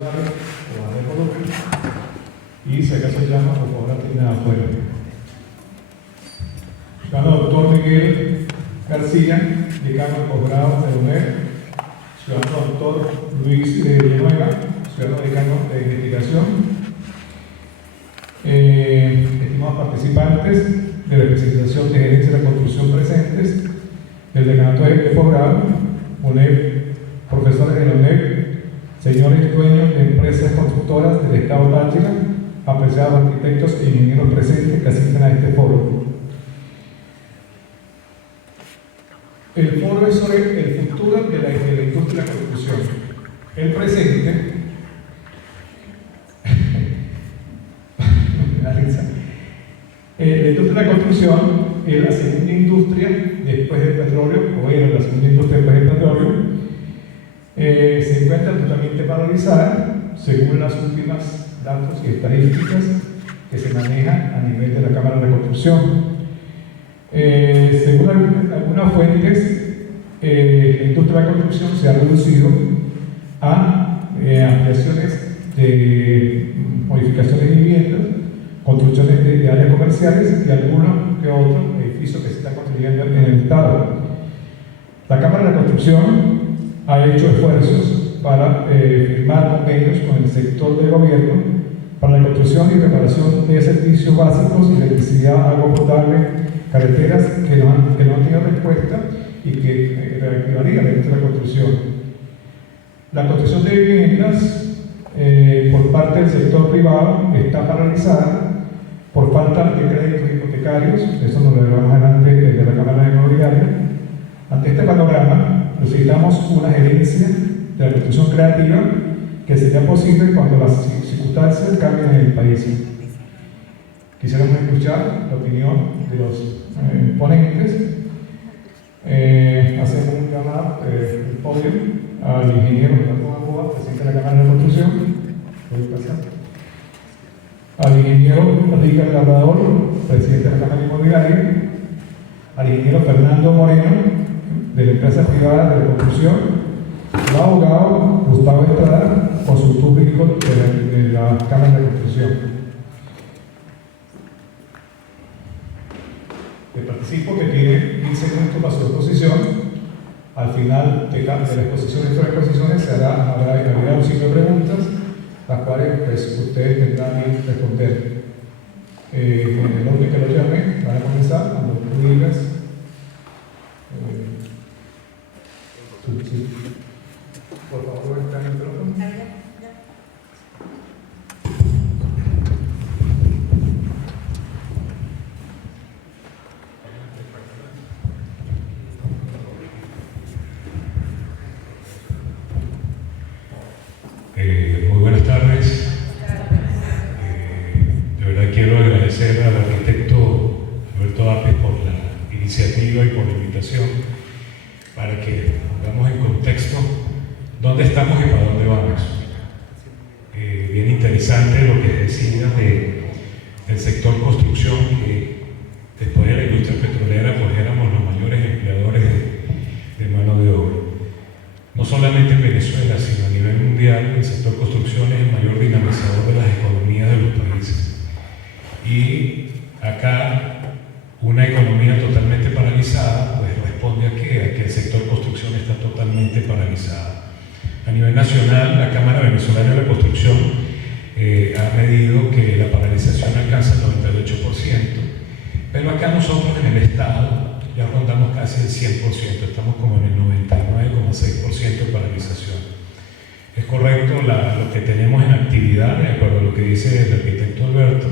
o darle volumen, y si acaso llama, por favor, atienden afuera. Ciudadano doctor Miguel García, decano de posgrado de UNED. Ciudadano doctor Luis Villanueva, ciudadano decano de investigación. Estimados participantes de la representación de gerencia de la construcción presentes, del decanato de posgrado, UNED, profesores de la UNED, señores dueños de empresas constructoras del Estado Táchira, apreciados arquitectos e ingenieros presentes que asisten a este foro. El foro es sobre el futuro de la industria de la construcción. El presente, la industria de la construcción es la segunda industria después del petróleo, o era la segunda industria después del petróleo. Se encuentra totalmente paralizada según las últimas datos y estadísticas que se manejan a nivel de la Cámara de Construcción. Según algunas fuentes, la industria de la construcción se ha reducido a ampliaciones de modificaciones de viviendas, construcciones de áreas comerciales y algunos que otros edificios que se están construyendo en el Estado. La Cámara de Construcción ha hecho esfuerzos para firmar convenios con el sector del gobierno para la construcción y reparación de servicios básicos, electricidad, agua potable, carreteras que no han tenido respuesta y que reactivaría la industria de la construcción. La construcción de viviendas por parte del sector privado está paralizada por falta de créditos hipotecarios, eso nos lo veremos adelante de la Cámara de Inmobiliaria. Ante este panorama, necesitamos una gerencia de la construcción creativa que sería posible cuando las circunstancias cambien en el país. Quisiéramos escuchar la opinión de los ponentes. Hacemos un llamado del podio al ingeniero Jacobo, presidente de la Cámara de Construcción. Al ingeniero Ricardo Labrador, presidente de la Cámara Inmobiliaria. Al ingeniero Fernando Moreno, de la empresa privada de la construcción, el abogado Gustavo Estrada, consultor público de la Cámara de Construcción. Les participo que tiene 15 minutos para su exposición. Al final de la exposición y de las exposiciones habrá un ciclo de preguntas, las cuales pues, ustedes tendrán que responder. En el orden que lo llame, van a comenzar cuando tú digas. Sí. Por favor, está en el micrófono. Muy buenas tardes. De verdad quiero agradecer al arquitecto Alberto Apes por la iniciativa y por la invitación para que pongamos en contexto dónde estamos y para dónde vamos. Bien interesante lo que decías del sector construcción, que después de la industria petrolera pues éramos los mayores empleadores de mano de obra. No solamente en Venezuela, sino a nivel mundial, el sector construcción es el mayor dinamizador de las economías de los países. Y acá, una economía totalmente paralizada, pues responde a que el sector construcción está totalmente paralizado. A nivel nacional, la Cámara Venezolana de la Construcción ha medido que la paralización alcanza el 98%, pero acá nosotros en el Estado ya rondamos casi el 100%, estamos como en el 99,6% de paralización. Es correcto lo que tenemos en actividad, de acuerdo a lo que dice el arquitecto Alberto,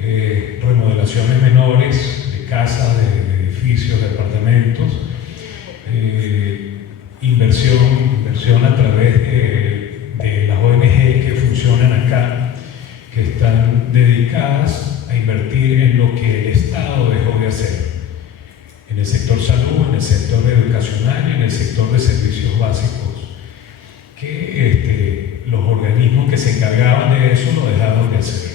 remodelaciones menores de casas, de edificios, de apartamentos, inversión a través de las ONG que funcionan acá, que están dedicadas a invertir en lo que el Estado dejó de hacer, en el sector salud, en el sector educacional y en el sector de servicios básicos, que los organismos que se encargaban de eso lo dejaron de hacer.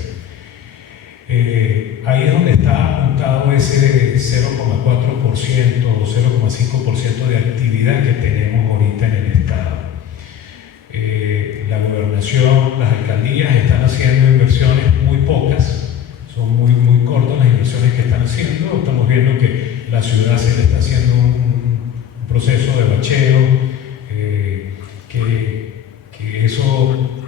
Ahí es donde está apuntado ese 0,4% o 0,5% de actividad que tenemos ahorita en el Estado. La gobernación gobernación, las alcaldías están haciendo inversiones muy pocas, son muy cortas las inversiones que están haciendo. Estamos viendo que la ciudad se le está haciendo un proceso de bacheo,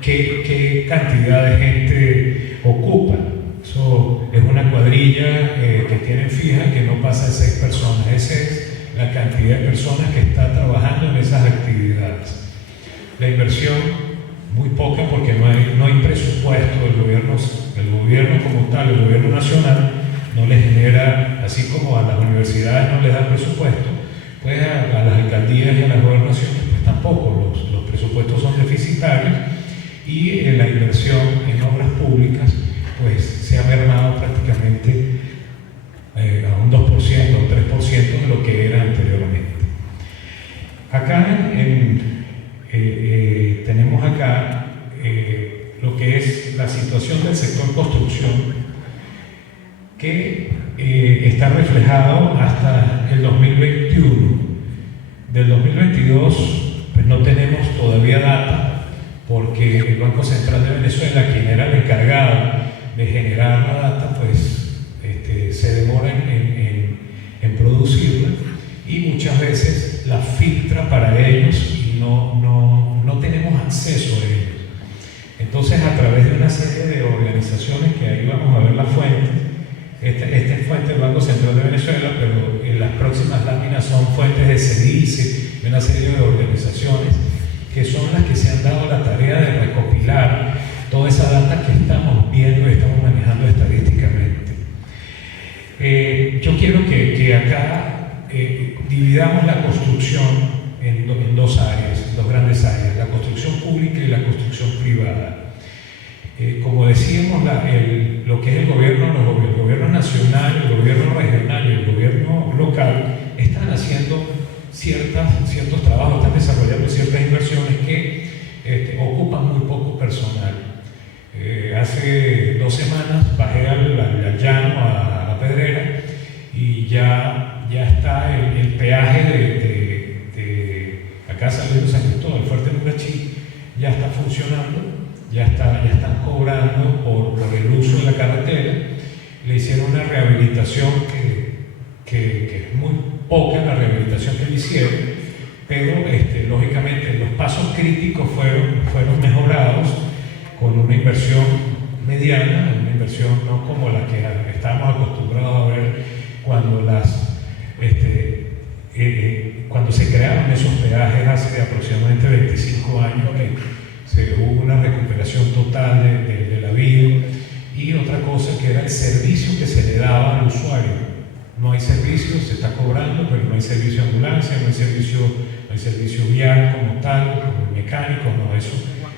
¿qué cantidad de gente ocupa? Eso es una cuadrilla que tienen fija que no pasa de 6 personas. Esa es la cantidad de personas que está trabajando en esas actividades. La inversión, muy poca, porque no hay presupuesto del gobierno como tal, el gobierno nacional no les genera, así como a las universidades no les da presupuesto, pues a las alcaldías y a las gobernaciones pues tampoco, los presupuestos son deficitarios, y la inversión en obras públicas pues se ha mermado prácticamente a un 2%, un 3% de lo que era anteriormente. Acá tenemos acá lo que es la situación del sector construcción, que está reflejado hasta el 2021. Del 2022 pues no tenemos todavía data, porque el Banco Central de Venezuela, quien era el encargado de generar la data, pues se demora en producirla, y muchas veces la filtra para ellos y no tenemos acceso a ellos. Entonces, a través de una serie de organizaciones, que ahí vamos a ver las fuentes, esta es fuente del Banco Central de Venezuela, pero en las próximas láminas son fuentes de CEDICE, de una serie de organizaciones que son las que se han dado la tarea de recopilar toda esa data que estamos viendo y estamos manejando estadísticamente. Yo quiero que acá dividamos la construcción en dos áreas, en dos grandes áreas, la construcción pública y la construcción privada. Como decíamos, lo que es el gobierno nacional, el gobierno regional y el gobierno local están haciendo ciertos trabajos, están desarrollando ciertas inversiones que ocupan muy poco personal. Hace 2 semanas bajé al llano, a la Pedrera, y ya está el peaje de acá saliendo San Cristóbal, Fuerte Murachí, ya está funcionando, ya están cobrando por el uso de la carretera. Le hicieron una rehabilitación que es muy poca, la rehabilitación que le hicieron, pero lógicamente los pasos críticos fueron mejorados con una inversión mediana, una inversión no como la que estábamos acostumbrados a ver cuando se crearon esos peajes hace aproximadamente 25 años, que hubo una recuperación total de la vía, y otra cosa que era el servicio que se le daba al usuario. No hay servicio, se está cobrando, pero no hay servicio de ambulancia, no hay servicio vial como tal, como mecánico, no,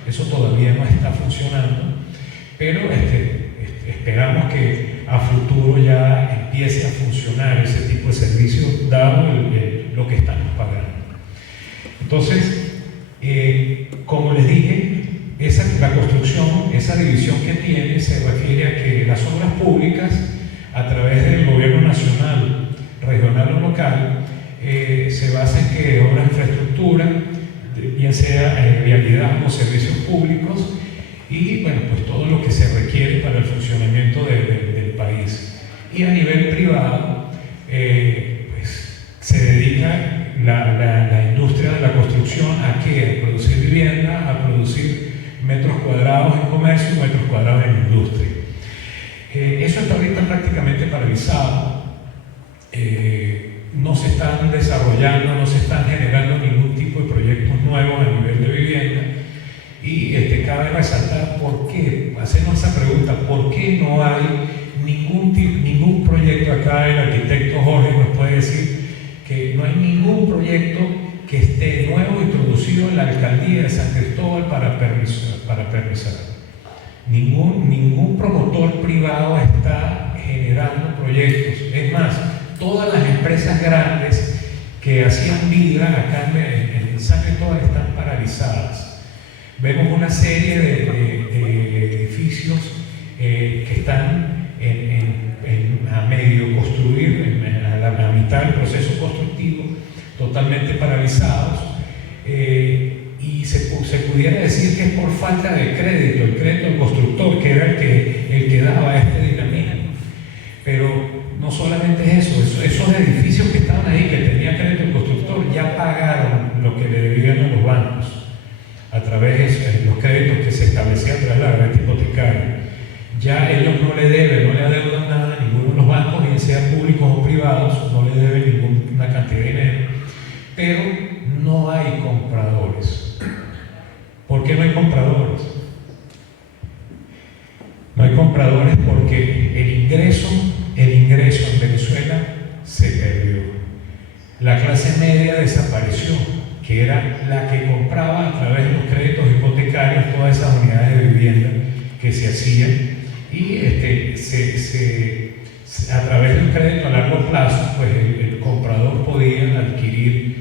eso todavía no está funcionando, pero esperamos que a futuro ya empiece a funcionar ese tipo de servicio, dado lo que estamos pagando. Entonces, como les dije, la construcción, esa división que tiene, se refiere a que las obras públicas, a través del gobierno nacional, regional o local, se basa en que obras de infraestructura, bien sea vialidad o servicios públicos, y bueno, pues todo lo que se requiere para el funcionamiento del país. Y a nivel privado, pues se dedica la industria de la construcción ¿a qué? A producir vivienda, a producir metros cuadrados en comercio y metros cuadrados en industria. Eso está ahorita prácticamente paralizado. No se están desarrollando, no se están generando ningún tipo de proyectos nuevos a nivel de vivienda, y cabe resaltar por qué, hacernos esa pregunta: ¿por qué no hay ningún proyecto? Acá el arquitecto Jorge nos puede decir que no hay ningún proyecto que esté nuevo introducido en la alcaldía de San Cristóbal para permisar. Ningún promotor privado está generando proyectos. Es más, todas las empresas grandes que hacían vida acá en San Cristóbal están paralizadas. Vemos una serie de edificios que están a medio construir, a la mitad del proceso constructivo, totalmente paralizados. Y se pudiera decir que que es por falta de crédito, el crédito del constructor, que era el que daba este dinamismo. Pero no solamente es eso, esos edificios que estaban ahí, que tenía crédito el constructor, ya pagaron lo que le debían a los bancos a través de los créditos que se establecían a través de la renta hipotecaria. Ya ellos no le deben, no le adeudan nada a ninguno de los bancos, bien sean públicos o privados, no le deben ninguna cantidad de dinero, pero no hay compradores. ¿Por qué no hay compradores? No hay compradores porque el ingreso en Venezuela se perdió. La clase media desapareció, que era la que compraba a través de los créditos hipotecarios todas esas unidades de vivienda que se hacían, y a través de un crédito a largo plazo, pues el comprador podía adquirir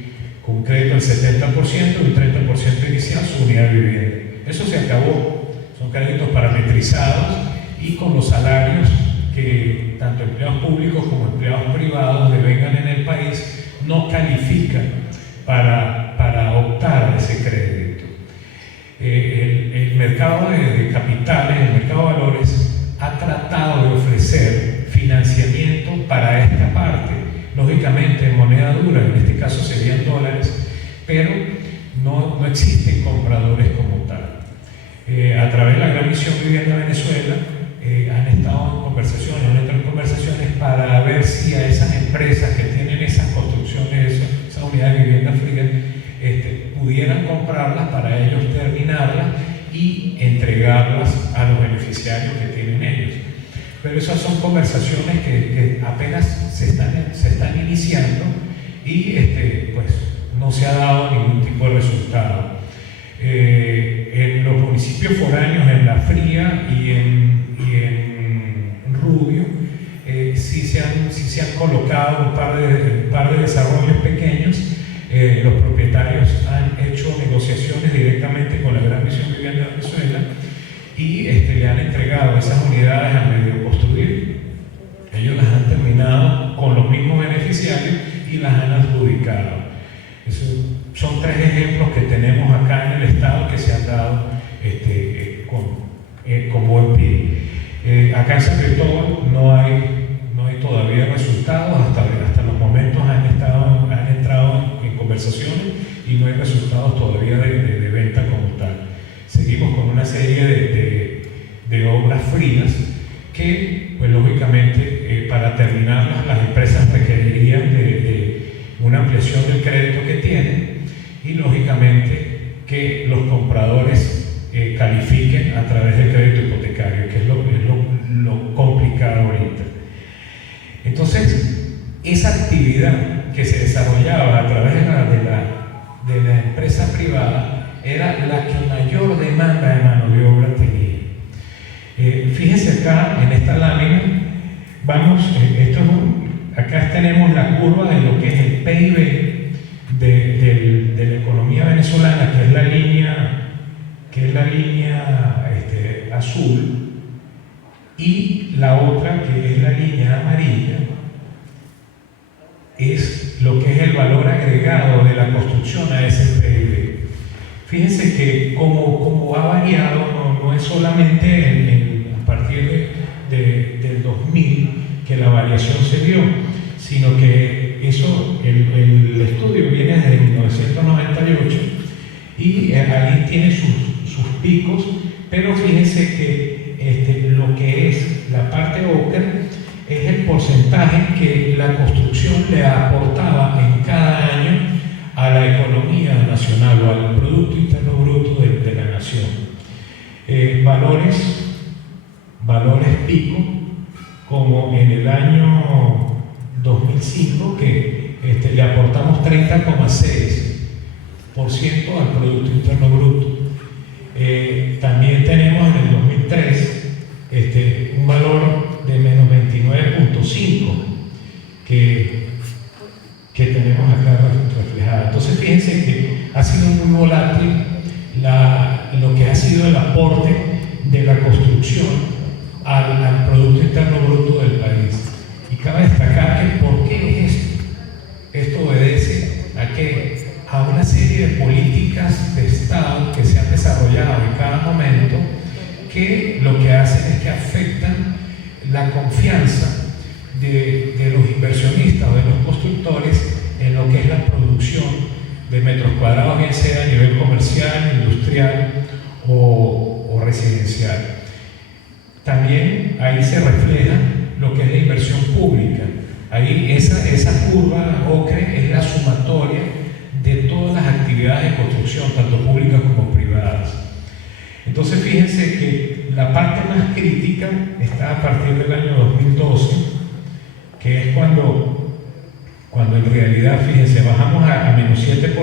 con un crédito del 70% y un 30% inicial su unidad de vivienda. Eso se acabó. Son créditos parametrizados y con los salarios que tanto empleados públicos como empleados privados devengan en el país no califican para optar a ese crédito. El mercado de capitales, el mercado de valores, ha tratado de ofrecer financiamiento para esta parte, lógicamente en moneda dura, en este caso serían dólares, pero no existen compradores como tal. A través de la Gran Misión Vivienda Venezuela han estado en conversaciones para ver si a esas empresas que tienen esas construcciones, esas unidades de vivienda fría, pudieran comprarlas para ellos terminarlas y entregarlas a los beneficiarios que tienen ellos. Pero esas son conversaciones que apenas se están iniciando y pues no se ha dado ningún tipo de resultado. En los municipios foráneos, en La Fría y en Rubio, sí se han colocado un par de desarrollos pequeños. Los propietarios han hecho negociaciones directamente con la Gran Misión Vivienda de Venezuela y le han entregado esas unidades a medio construir. Ellos las han terminado con los mismos beneficiarios y las han adjudicado. Son tres ejemplos que tenemos acá en el Estado que se han dado con buen pie. Acá en San Cristóbal no hay todavía resultados, hasta los momentos han entrado en conversaciones y no hay resultados todavía de venta como tal. Seguimos con una serie de obras frías que, pues lógicamente, para terminarlas las empresas requerirían de una ampliación del crédito que tienen y lógicamente que los compradores califiquen a través del crédito hipotecario, que es lo complicado ahorita. Entonces, esa actividad que se desarrollaba a través de la empresa privada era la que mayor demanda de mano de obra tenía. Fíjense acá en esta lámina, acá tenemos la curva de lo que es el PIB de la economía venezolana, que es la línea azul, y la otra, que es la línea amarilla, es lo que es el valor agregado de la construcción a ese PIB. Fíjense que como ha variado, no es solamente a partir del 2000 que la variación se dio, sino que el estudio viene desde 1998 y ahí tiene sus picos, pero fíjense que lo que es la parte ocre es el porcentaje que la construcción le aportaba en cada año a la economía nacional o al Producto Interno Bruto de la nación. Valores pico, como en el año 2005, que le aportamos 30,6% al Producto Interno Bruto. También tenemos en el 2003 un valor de menos 29,5 que tenemos acá reflejado. Entonces fíjense que ha sido muy volátil lo que ha sido el aporte de la construcción al Producto Interno Bruto del país. Y cabe destacar que ¿por qué es esto? Esto obedece a una serie de políticas de Estado que se han desarrollado en cada momento, que lo que hacen es que afectan la confianza de los inversionistas o de los constructores en lo que es la producción de metros cuadrados, bien sea a nivel comercial, industrial o residencial. También ahí se refleja lo que es la inversión pública. Ahí esa curva ocre es la sumatoria de todas las actividades de construcción, tanto públicas como privadas. Entonces fíjense que la parte más crítica está a partir del año 2012, que es cuando en realidad, fíjense, bajamos a menos 7%,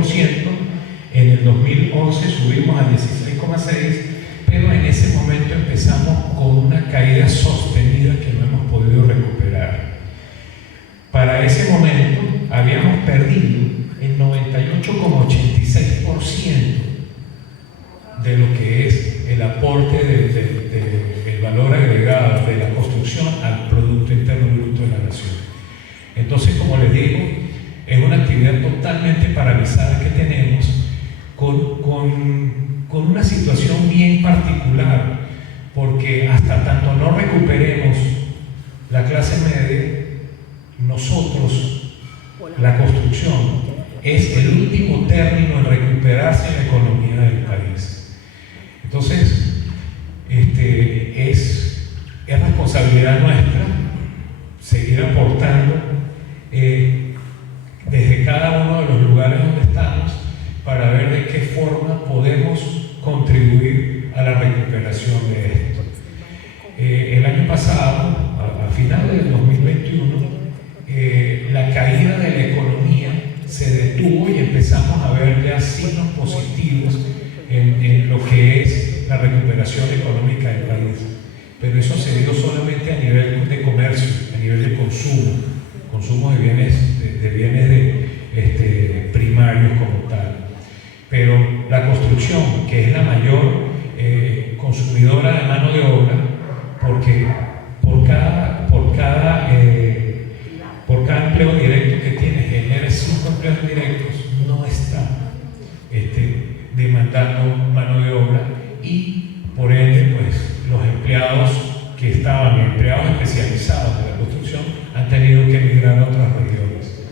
en el 2011 subimos a 16,6%, pero en ese momento empezamos con una caída sostenida que no hemos podido recuperar. Para ese momento habíamos perdido el 98,86% de lo que es el aporte del valor agregado de la construcción al Producto Interno Bruto de la nación. Entonces, como les digo, es una actividad totalmente paralizada que tenemos con una situación bien particular, porque hasta tanto no recuperemos la clase media, nosotros, la construcción, es el último término en recuperarse la economía del país. Entonces, es responsabilidad nuestra seguir aportando desde cada uno de los lugares donde estamos para ver de qué forma podemos contribuir a la recuperación de esto. El año pasado, a finales del 2021, la caída de la economía se detuvo y empezamos a ver ya signos positivos en lo que es la recuperación económica del país. Pero eso se dio solamente a nivel de comercio, a nivel de consumo de bienes primarios como tal. Pero la construcción, que es la mayor consumidora de mano de obra, porque por cada empleo directo que tiene genera 5 empleos directos, no está demandando mano de obra, y por ende pues los empleados que estaban empleados especializados de la construcción han tenido que emigrar a otras regiones.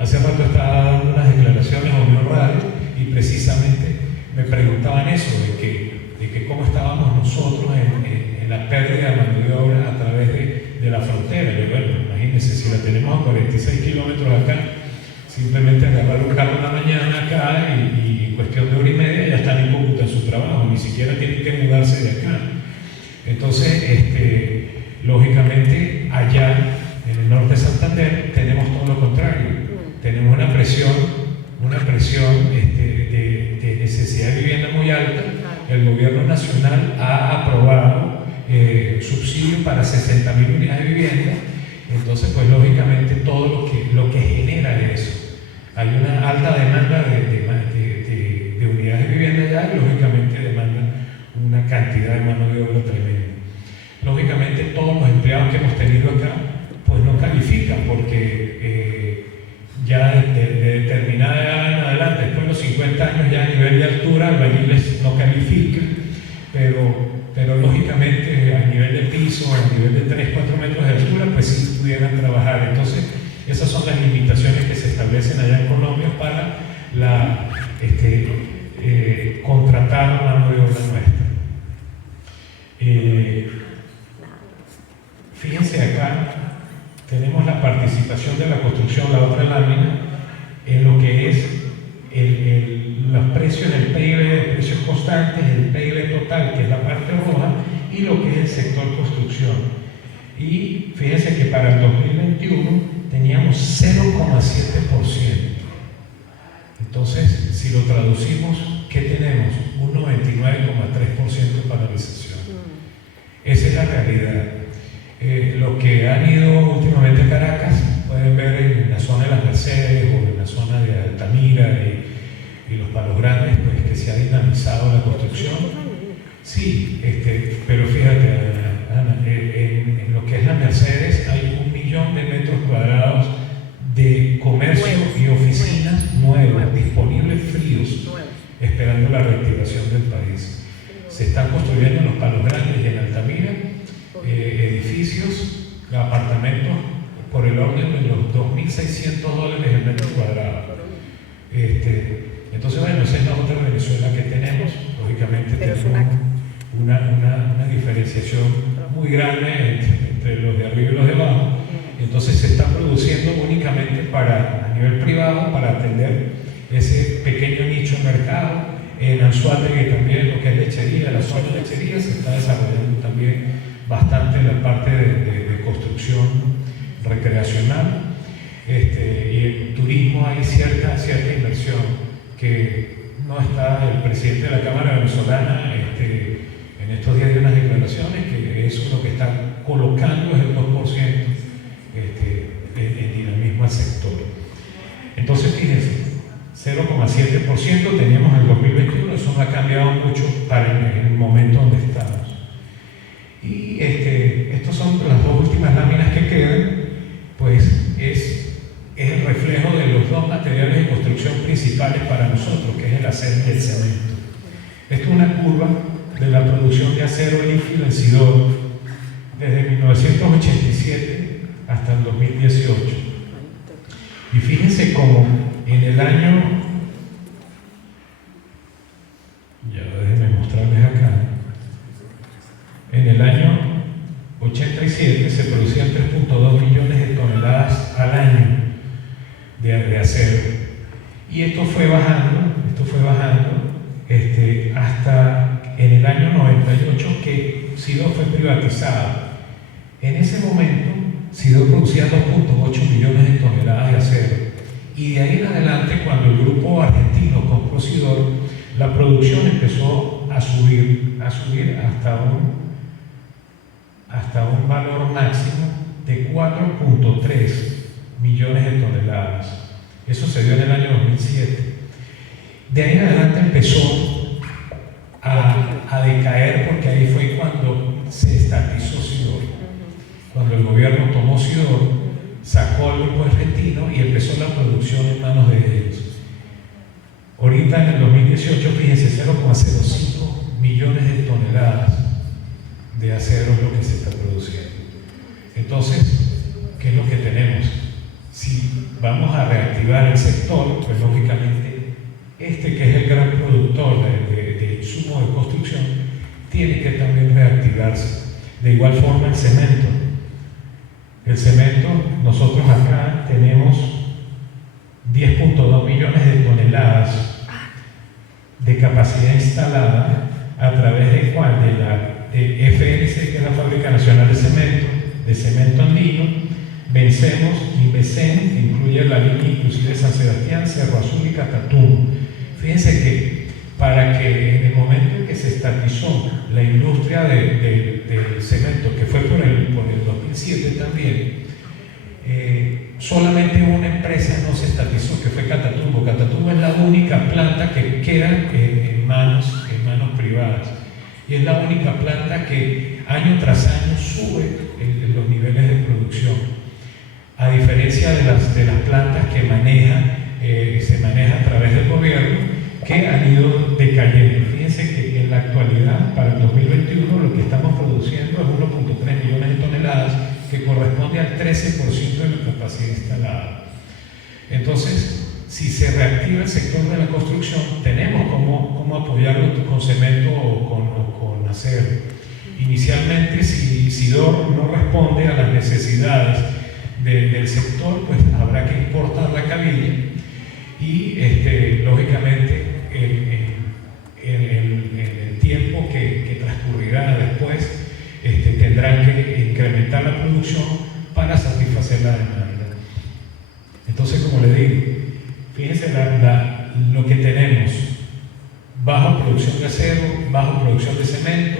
Hace rato estaba dando unas declaraciones a Unión Radio y precisamente me preguntaban eso, de que cómo estábamos nosotros en la pérdida de mano de obra a través de la frontera. Yo, bueno, imagínense, si la tenemos a 46 kilómetros acá, simplemente agarrar un carro en la mañana acá y en cuestión de hora y media ya están en Cúcuta en su trabajo, ni siquiera tienen que mudarse de acá. Entonces, lógicamente, allá en el norte de Santander tenemos todo lo contrario. Tenemos una presión de necesidad de vivienda muy alta. El gobierno nacional ha aprobado subsidio para 60.000 unidades de vivienda. Entonces, pues lógicamente todo lo que genera eso. Hay una alta demanda de unidades de vivienda allá, y lógicamente demanda una cantidad de mano de obra tremenda. Lógicamente todos los empleados que hemos tenido acá pues no califican, porque ya de determinada edad en adelante, después de los 50 años, ya a nivel de altura albañiles no califican, pero lógicamente a nivel de piso, a nivel de 3-4 metros de altura, pues sí pudieran trabajar. Entonces esas son las limitaciones que se establecen allá en Colombia para contratar mano de obra nuestra. Fíjense acá, tenemos la participación de la construcción, la otra lámina, en lo que es los precios del PIB, precios constantes, el PIB total, que es la parte roja, y lo que es el sector construcción. Y fíjense que para el 2021 teníamos 0,7%. Entonces, si lo traducimos, ¿qué tenemos? Un 99,3% de paralización. Esa es la realidad. Los que han ido últimamente a Caracas pueden ver en la zona de las Mercedes o en la zona de Altamira y los Palos Grandes, pues que se ha dinamizado la construcción. Sí, pero fíjate, Ana, en lo que es las Mercedes hay 1 millón de metros cuadrados de comercio y oficinas nuevas, disponibles la reactivación del país. Se están construyendo en los Palos Grandes y en Altamira edificios, apartamentos por el orden de los $2.600 el metro cuadrado. Entonces, bueno, esa es la otra Venezuela que tenemos. Lógicamente tenemos una diferenciación muy grande entre los de arriba y los de abajo. Entonces se está produciendo únicamente a nivel privado para atender ese pequeño nicho de mercado. En Anzoátegui también lo que es lechería, la zona de lechería se está desarrollando también bastante la parte de construcción recreacional. Y en turismo hay cierta inversión que no está. El presidente de la Cámara Venezolana en estos días dio unas declaraciones que eso lo que está colocando es el 2% en dinamismo al sector. Entonces fíjense, 0,7% teníamos en el 2021, eso no ha cambiado mucho para el momento donde estamos. Y estos son las dos últimas láminas que quedan, pues es el reflejo de los dos materiales de construcción principales para nosotros, que es el acero y el cemento. Esto es una curva de la producción de acero líquido en Sidón desde 1987 hasta el 2018. Y fíjense cómo en el año, ya déjenme mostrarles acá, en el año 87 se producían 3.2 millones de toneladas al año de acero. Y esto fue bajando hasta en el año 98 que Sidón fue privatizado. En ese momento Sidón producía 2.8 millones de toneladas de acero. Y de ahí en adelante, cuando el grupo argentino compró Sidón, la producción empezó a subir hasta un valor máximo de 4.3 millones de toneladas. Eso se dio en el año 2007. De ahí en adelante empezó a decaer, porque ahí fue cuando se estatizó Sidón. Cuando el gobierno tomó Sidón, sacó al grupo argentino y empezó la producción en manos de ellos. Ahorita en el 2018, fíjense, 0,05 millones de toneladas de acero es lo que se está produciendo. Entonces, ¿qué es lo que tenemos? Si vamos a reactivar el sector, pues lógicamente que es el gran productor de insumos de construcción, tiene que también reactivarse. De igual forma el cemento. El cemento, nosotros acá tenemos 10.2 millones de toneladas de capacidad instalada, a través de cuál, de la FNC, que es la Fábrica Nacional de Cemento Andino, Vencemos y Becen, que incluye la línea inclusive San Sebastián, Cerro Azul y Catatumbo. Fíjense que para que en el momento en que se estatizó la industria del cemento, que fue por el 2007 también, solamente una empresa no se estatizó, que fue Catatumbo. Catatumbo es la única planta que queda en manos privadas, y es la única planta que año tras año sube los niveles de producción, a diferencia de las plantas que se maneja a través del gobierno, que han ido decayendo. Fíjense que en la actualidad, para el 2021, lo que estamos produciendo es 1.3 millones de toneladas, que corresponde al 13% de la capacidad instalada. Entonces, si se reactiva el sector de la construcción, tenemos cómo apoyarlo con cemento o con acero. Inicialmente, si Sidón no responde a las necesidades del sector, pues habrá que importar la cabilla y lógicamente en el tiempo que transcurrirá después tendrán que incrementar la producción para satisfacer la demanda. Entonces, como les digo, fíjense lo que tenemos: baja producción de acero, baja producción de cemento.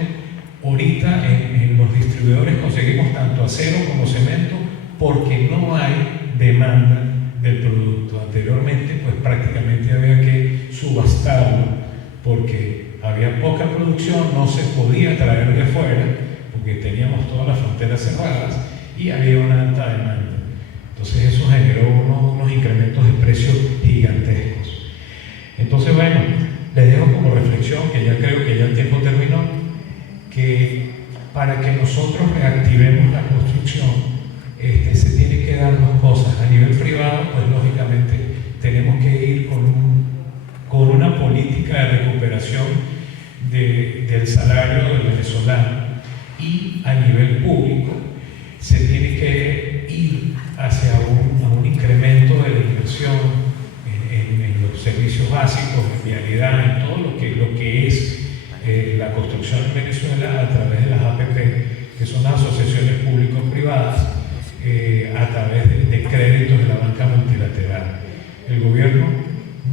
Ahorita en los distribuidores conseguimos tanto acero como cemento porque no hay demanda del producto. Anteriormente, pues prácticamente había que subastarlo porque había poca producción, no se podía traer de fuera porque teníamos todas las fronteras cerradas y había una alta demanda. Entonces eso generó unos incrementos de precios gigantescos. Entonces, bueno, les dejo como reflexión, que ya creo que ya el tiempo terminó, que para que nosotros reactivemos la construcción, se tienen que dar dos cosas. A nivel privado, pues lógicamente tenemos que ir con una política de recuperación del salario del venezolano, y a nivel público se tiene que ir hacia un incremento de la inversión en los servicios básicos, en vialidad, en todo lo que es la construcción en Venezuela a través de las APP, que son las asociaciones público-privadas, a través de créditos de la banca multilateral. El gobierno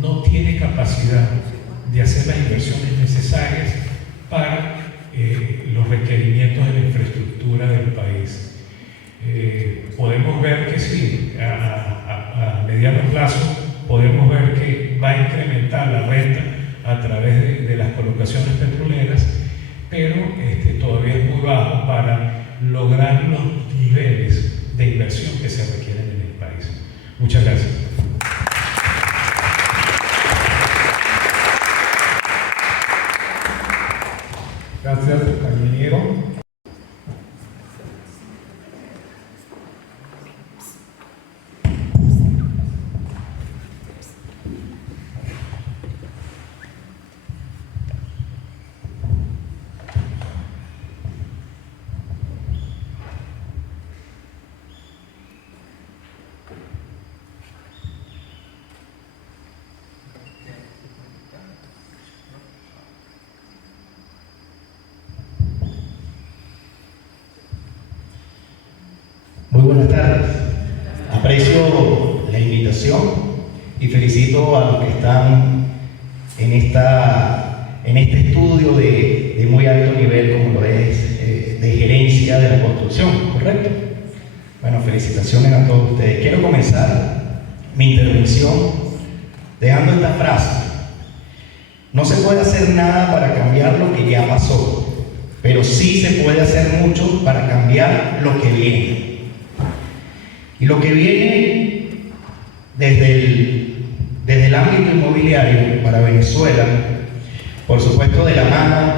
no tiene capacidad de hacer las inversiones necesarias para los requerimientos de la infraestructura del país. Podemos ver que sí, a mediano plazo podemos ver que va a incrementar la renta a través de las colocaciones petroleras, pero todavía es muy bajo para lograr los niveles de inversión que se requieren en el país. Muchas gracias. Gracias, ingeniero. Muy buenas tardes. Aprecio la invitación y felicito a los que están en este estudio de muy alto nivel, como lo es de gerencia de la construcción, ¿correcto? Bueno, felicitaciones a todos ustedes. Quiero comenzar mi intervención dejando esta frase: no se puede hacer nada para cambiar lo que ya pasó, pero sí se puede hacer mucho para cambiar lo que viene. Y lo que viene desde el ámbito inmobiliario para Venezuela, por supuesto de la mano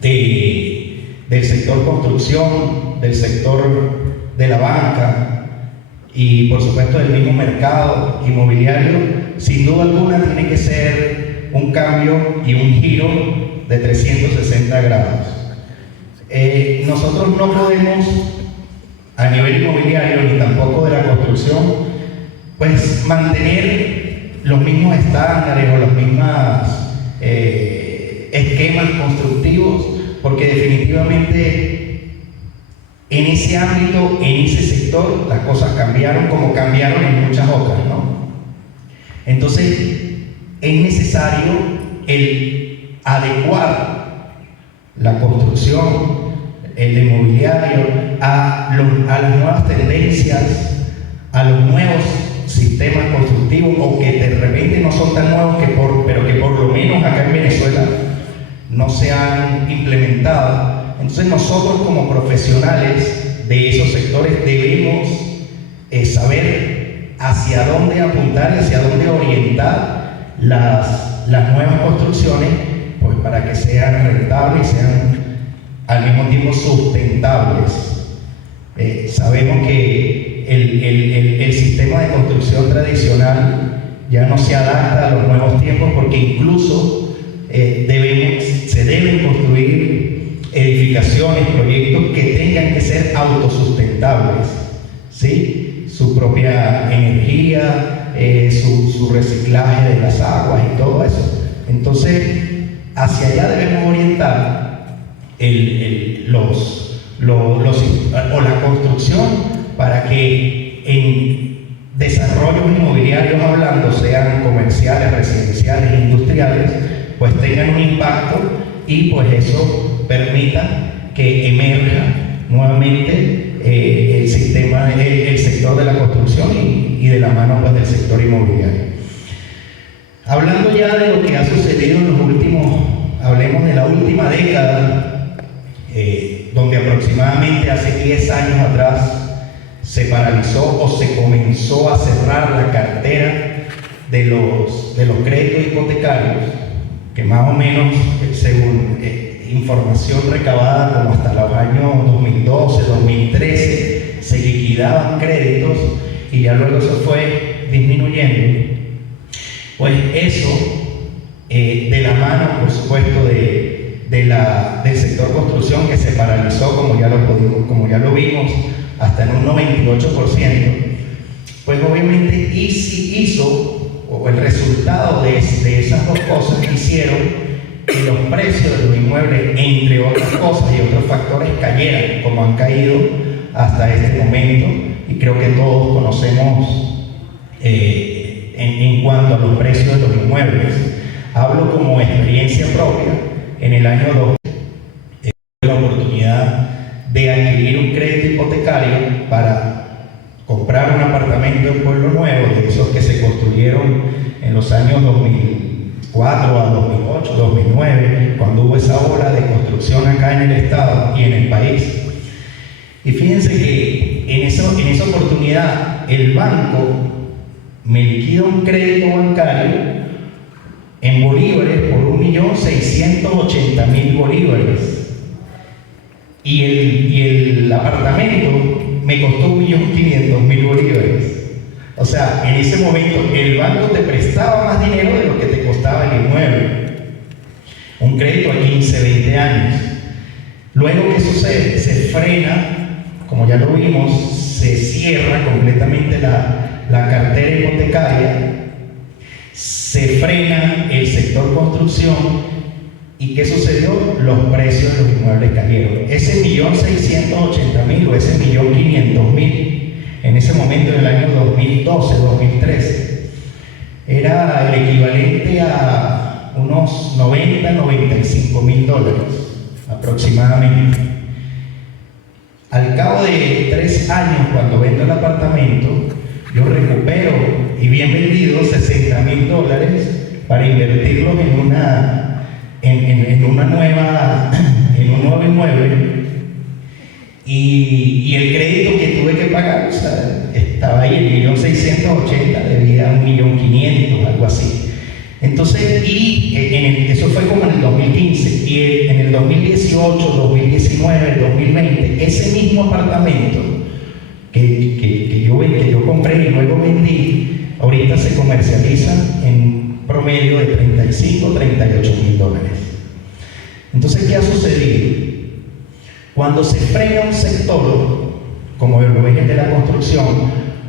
del sector construcción, del sector de la banca y por supuesto del mismo mercado inmobiliario, sin duda alguna tiene que ser un cambio y un giro de 360 grados. Nosotros no podemos, a nivel inmobiliario ni tampoco de la construcción, pues mantener los mismos estándares o los mismos esquemas constructivos, porque definitivamente en ese ámbito, en ese sector, las cosas cambiaron como cambiaron en muchas otras, ¿no? Entonces es necesario el adecuar la construcción, el inmobiliario a las nuevas tendencias, a los nuevos sistemas constructivos, o que de repente no son tan nuevos, pero que por lo menos acá en Venezuela no se han implementado. Entonces nosotros como profesionales de esos sectores debemos saber hacia dónde apuntar y hacia dónde orientar las nuevas construcciones, pues para que sean rentables y sean al mismo tiempo sustentables. Sabemos que el sistema de construcción tradicional ya no se adapta a los nuevos tiempos, porque incluso se deben construir edificaciones, proyectos que tengan que ser autosustentables, ¿sí? Su propia energía, su reciclaje de las aguas y todo eso. Entonces, hacia allá debemos orientar la construcción, para que en desarrollos inmobiliarios hablando, sean comerciales, residenciales, industriales, pues tengan un impacto y pues eso permita que emerja nuevamente el sistema, el sector de la construcción y de la mano pues del sector inmobiliario. Hablando ya de lo que ha sucedido en los últimos, hablemos de la última década, donde aproximadamente hace 10 años atrás se paralizó o se comenzó a cerrar la cartera de los créditos hipotecarios. que más o menos, según información recabada como hasta los años 2012, 2013, se liquidaban créditos y ya luego se fue disminuyendo. Pues eso, de la mano, por supuesto, del sector construcción, que se paralizó, como ya lo vimos, hasta en un 98%, pues obviamente o el resultado de esas dos cosas hicieron que los precios de los inmuebles, entre otras cosas y otros factores, cayeran como han caído hasta este momento, y creo que todos conocemos en cuanto a los precios de los inmuebles. Hablo como experiencia propia. En el año 2000 tuve la oportunidad de adquirir un crédito hipotecario para comprar un apartamento en Pueblo Nuevo, de esos que se construyeron en los años 2004 a 2008, 2009, cuando hubo esa ola de construcción acá en el estado y en el país. Y fíjense que en esa oportunidad el banco me liquida un crédito bancario en bolívares por 1.680.000 bolívares. Y el apartamento me costó 1.500.000 bolívares. O sea, en ese momento el banco te prestaba más dinero de lo que te costaba el inmueble. Un crédito a 15, 20 años. Luego, ¿qué sucede? Se frena, como ya lo vimos, se cierra completamente la cartera hipotecaria, se frena el sector construcción. ¿Y qué sucedió? Los precios de los inmuebles cayeron. Ese 1.680.000 o ese 1.500.000, en ese momento, en el año 2012, 2013, era el equivalente a unos 95.000 dólares aproximadamente. Al cabo de 3 años, cuando vendo el apartamento, yo recupero, y bien vendido, 60.000 dólares para invertirlos en un nuevo inmueble, y el crédito que tuve que pagar, o sea, estaba ahí, el 1.680.000, debía 1.500.000, algo así. Entonces, eso fue como en el 2015, y en el 2018, 2019, 2020, ese mismo apartamento que yo compré y luego vendí, ahorita se comercializa en promedio de 38.000 dólares. Entonces, ¿qué ha sucedido? Cuando se frena un sector, como lo es el de la construcción,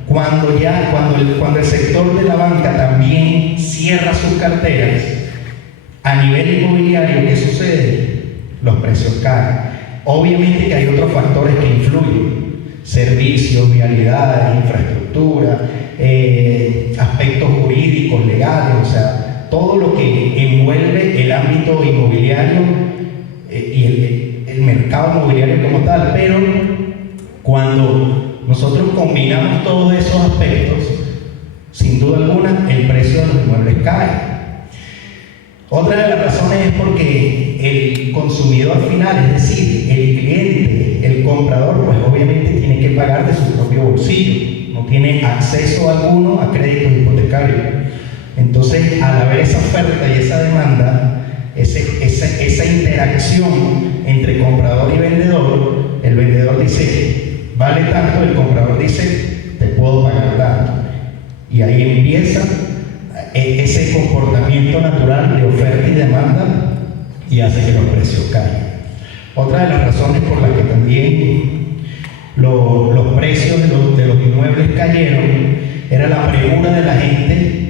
cuando el sector de la banca también cierra sus carteras, a nivel inmobiliario, ¿qué sucede? Los precios caen. Obviamente que hay otros factores que influyen: servicios, vialidades, infraestructura, aspectos jurídicos, legales, o sea, todo lo que envuelve el ámbito inmobiliario y el mercado inmobiliario como tal. Pero cuando nosotros combinamos todos esos aspectos, sin duda alguna, el precio de los inmuebles cae. Otra de las razones es porque el consumidor final, es decir, el cliente, el comprador, pues obviamente tiene que pagar de su propio bolsillo, no tiene acceso alguno a créditos hipotecarios. Entonces, al haber esa oferta y esa demanda, esa interacción entre comprador y vendedor, el vendedor dice, vale tanto, el comprador dice, te puedo pagar tanto. Y ahí empieza ese comportamiento natural de oferta y demanda, y hace que los precios caigan. Otra de las razones por las que también los precios de los inmuebles cayeron era la premura de la gente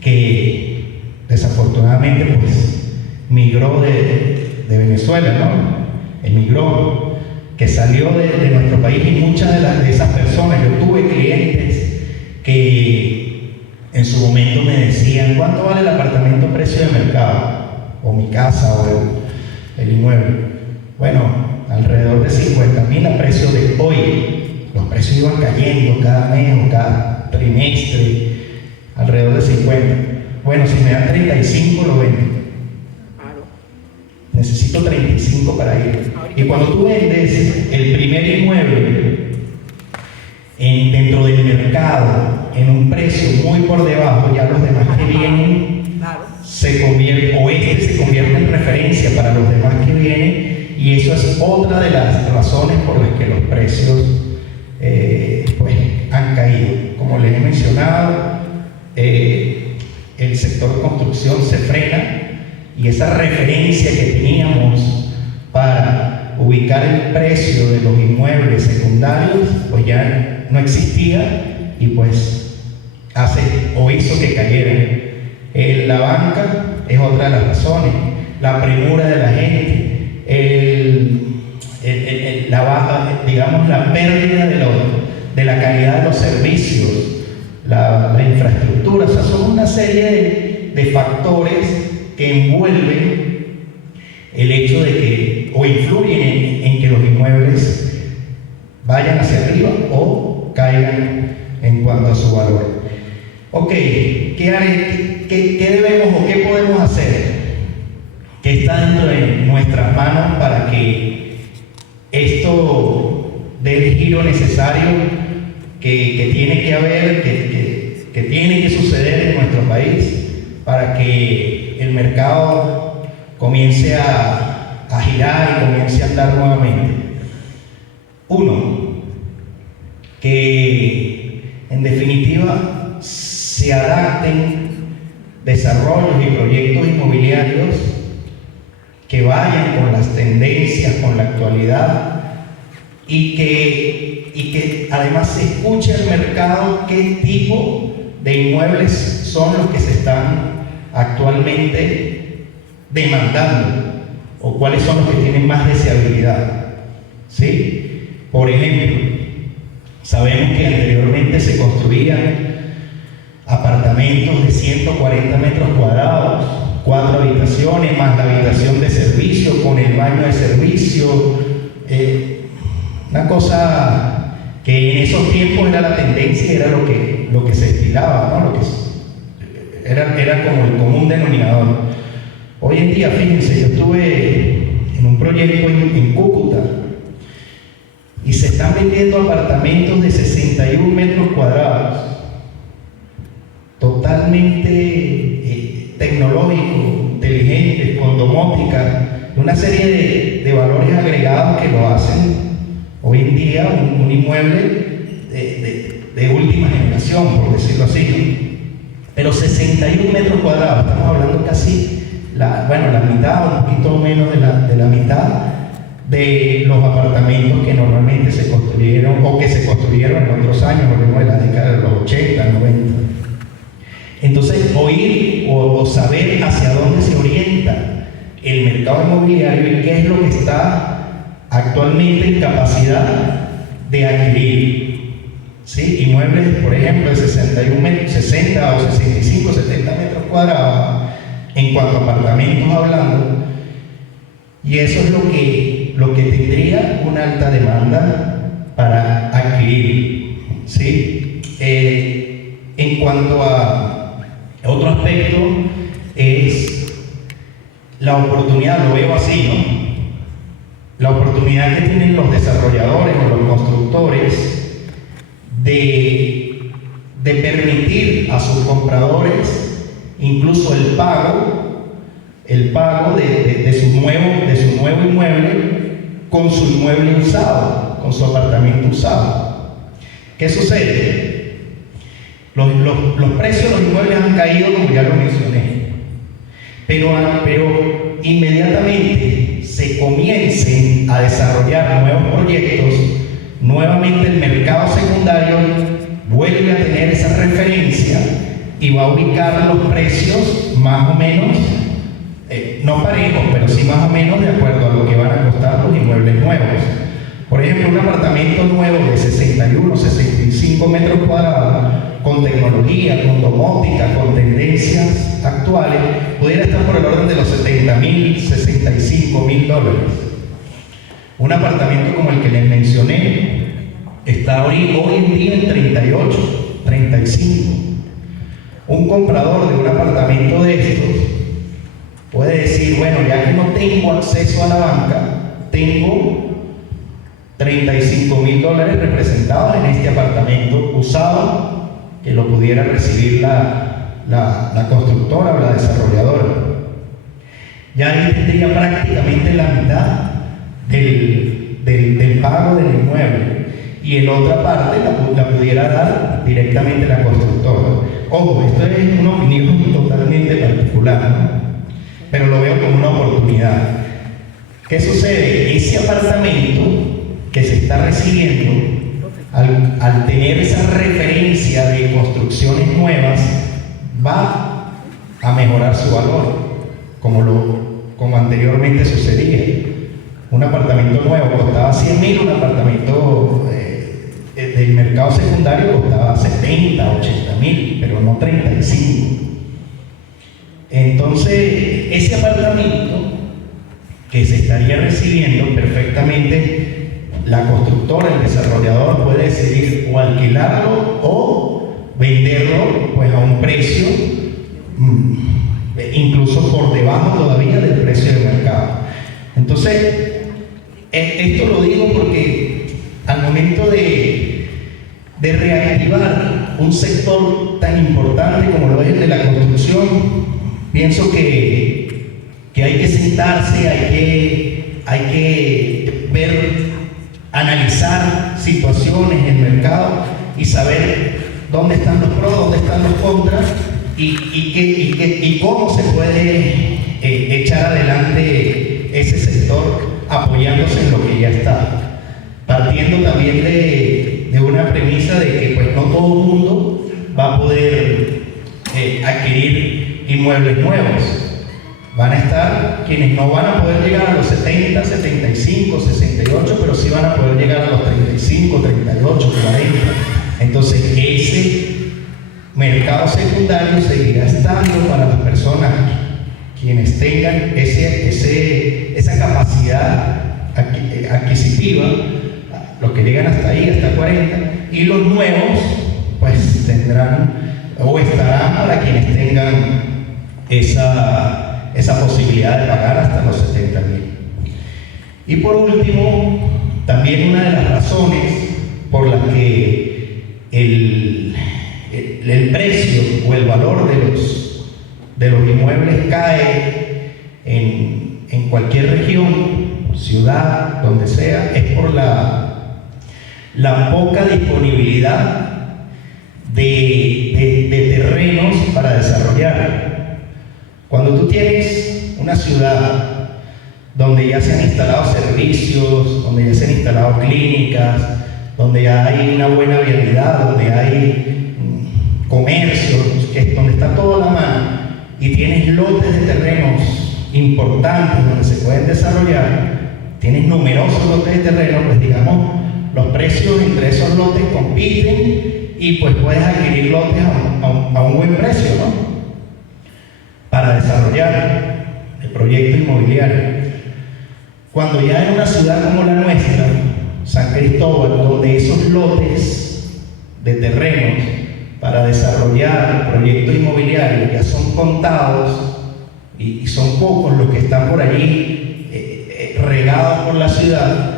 que desafortunadamente pues migró de Venezuela, ¿no? Emigró, que salió de nuestro país, y muchas de esas personas, yo tuve clientes que en su momento me decían, ¿cuánto vale el apartamento a precio de mercado? O mi casa, o el inmueble. Bueno, alrededor de 50.000 a precio de hoy. Los precios iban cayendo cada mes o cada trimestre, alrededor de 50. Bueno, si me dan 35, lo vendo. Necesito 35 para ir. Y cuando tú vendes el primer inmueble dentro del mercado en un precio muy por debajo, ya los demás que vienen se convierte en referencia para los demás que vienen, y eso es otra de las razones por las que los precios pues han caído. Como les he mencionado, el sector construcción se frena, y esa referencia que teníamos para ubicar el precio de los inmuebles secundarios pues ya no existía, y pues hizo que cayeran. La banca es otra de las razones, la premura de la gente, la pérdida de la calidad de los servicios, la infraestructura. O sea, son una serie de factores que envuelven el hecho de que, o influyen en que los inmuebles vayan hacia arriba o caigan en cuanto a su valor. Ok, ¿qué debemos o qué podemos hacer? ¿Qué está dentro de nuestras manos para que esto dé el giro necesario que tiene que haber, que tiene que suceder en nuestro país para que el mercado comience a girar y comience a andar nuevamente? Uno, que en definitiva se adapten desarrollos y proyectos inmobiliarios que vayan con las tendencias, con la actualidad, y que además se escuche al mercado qué tipo de inmuebles son los que se están actualmente demandando, o cuáles son los que tienen más deseabilidad, ¿sí? Por ejemplo, sabemos que anteriormente se construían apartamentos de 140 metros cuadrados, 4 habitaciones, más la habitación de servicio, con el baño de servicio, una cosa que en esos tiempos era la tendencia, era lo que se estilaba, ¿no? Era como el común denominador. Hoy en día, fíjense, yo estuve en un proyecto en Cúcuta, y se están vendiendo apartamentos de 61 metros cuadrados, totalmente tecnológicos, inteligentes, con domótica, una serie de valores agregados que lo hacen hoy en día un inmueble de última generación, por decirlo así. Pero 61 metros cuadrados, estamos hablando casi la mitad, un poquito menos de la mitad de los apartamentos que normalmente se construyeron o que se construyeron en otros años, por ejemplo en la década de los 80, 90. Entonces, oír o saber hacia dónde se orienta el mercado inmobiliario y qué es lo que está actualmente en capacidad de adquirir, ¿sí? Inmuebles, por ejemplo, de 61 metros, 60 o 65, 70 metros cuadrados, en cuanto a apartamentos hablando, y eso es lo que tendría una alta demanda para adquirir, ¿sí? En cuanto a otro aspecto, es la oportunidad, lo veo así, ¿no? La oportunidad que tienen los desarrolladores o los constructores de permitir a sus compradores incluso el pago de su nuevo inmueble con su inmueble usado, con su apartamento usado. ¿Qué sucede? Los precios de los inmuebles han caído, como ya lo mencioné, pero inmediatamente se comiencen a desarrollar nuevos proyectos, nuevamente el mercado secundario vuelve a tener esa referencia y va a ubicar los precios más o menos, no parejos, pero sí más o menos de acuerdo a lo que van a costar los inmuebles nuevos. Por ejemplo, un apartamento nuevo de 61, 65 metros cuadrados, con tecnología, con domótica, con tendencias actuales, pudiera estar por el orden de los $70,000, $65,000. Un apartamento como el que les mencioné está hoy en día en 38, 35. Un comprador de un apartamento de estos puede decir, bueno, ya que no tengo acceso a la banca, tengo $35,000 representados en este apartamento usado, que lo pudiera recibir la la constructora o la desarrolladora. Ya ahí tendría prácticamente la mitad del pago del inmueble, y en otra parte la pudiera dar directamente la constructora. Ojo, esto es una opinión totalmente particular, ¿no? Pero lo veo como una oportunidad. ¿Qué sucede? Ese apartamento que se está recibiendo, al tener esa referencia de construcciones nuevas, va a mejorar su valor, como anteriormente sucedía. Un apartamento nuevo costaba 100.000, un apartamento del mercado secundario costaba 70, 80.000, pero no 35. Entonces, ese apartamento que se estaría recibiendo, perfectamente la constructora, el desarrollador puede decidir o alquilarlo o venderlo pues a un precio incluso por debajo todavía del precio de mercado. Entonces, esto lo digo porque al momento de reactivar un sector tan importante como lo es el de la construcción, pienso que hay que sentarse, hay que ver, analizar situaciones en el mercado y saber dónde están los pros, dónde están los contras y cómo se puede echar adelante ese sector apoyándose en lo que ya está. Partiendo también de una premisa de que pues no todo el mundo va a poder adquirir inmuebles nuevos. Van a estar quienes no van a poder llegar a los 70, 75, 68, pero sí van a poder llegar a los 35, 38, 40. Entonces, ese mercado secundario seguirá estando para las personas quienes tengan esa capacidad adquisitiva, los que llegan hasta ahí, hasta 40, y los nuevos, pues tendrán o estarán para quienes tengan esa posibilidad de pagar hasta los 70.000. Y por último, también una de las razones por las que el precio o el valor de los inmuebles cae en cualquier región, ciudad, donde sea, es por la poca disponibilidad de terrenos para desarrollar. Cuando tú tienes una ciudad donde ya se han instalado servicios, donde ya se han instalado clínicas, donde ya hay una buena vialidad, donde hay comercios, donde está toda la mano, y tienes lotes de terrenos importantes donde se pueden desarrollar, tienes numerosos lotes de terreno, pues digamos, los precios entre esos lotes compiten y pues puedes adquirir lotes a un buen precio, ¿no? Para desarrollar el proyecto inmobiliario. Cuando ya en una ciudad como la nuestra, San Cristóbal, donde esos lotes de terrenos para desarrollar el proyecto inmobiliario ya son contados y son pocos los que están por allí regados por la ciudad,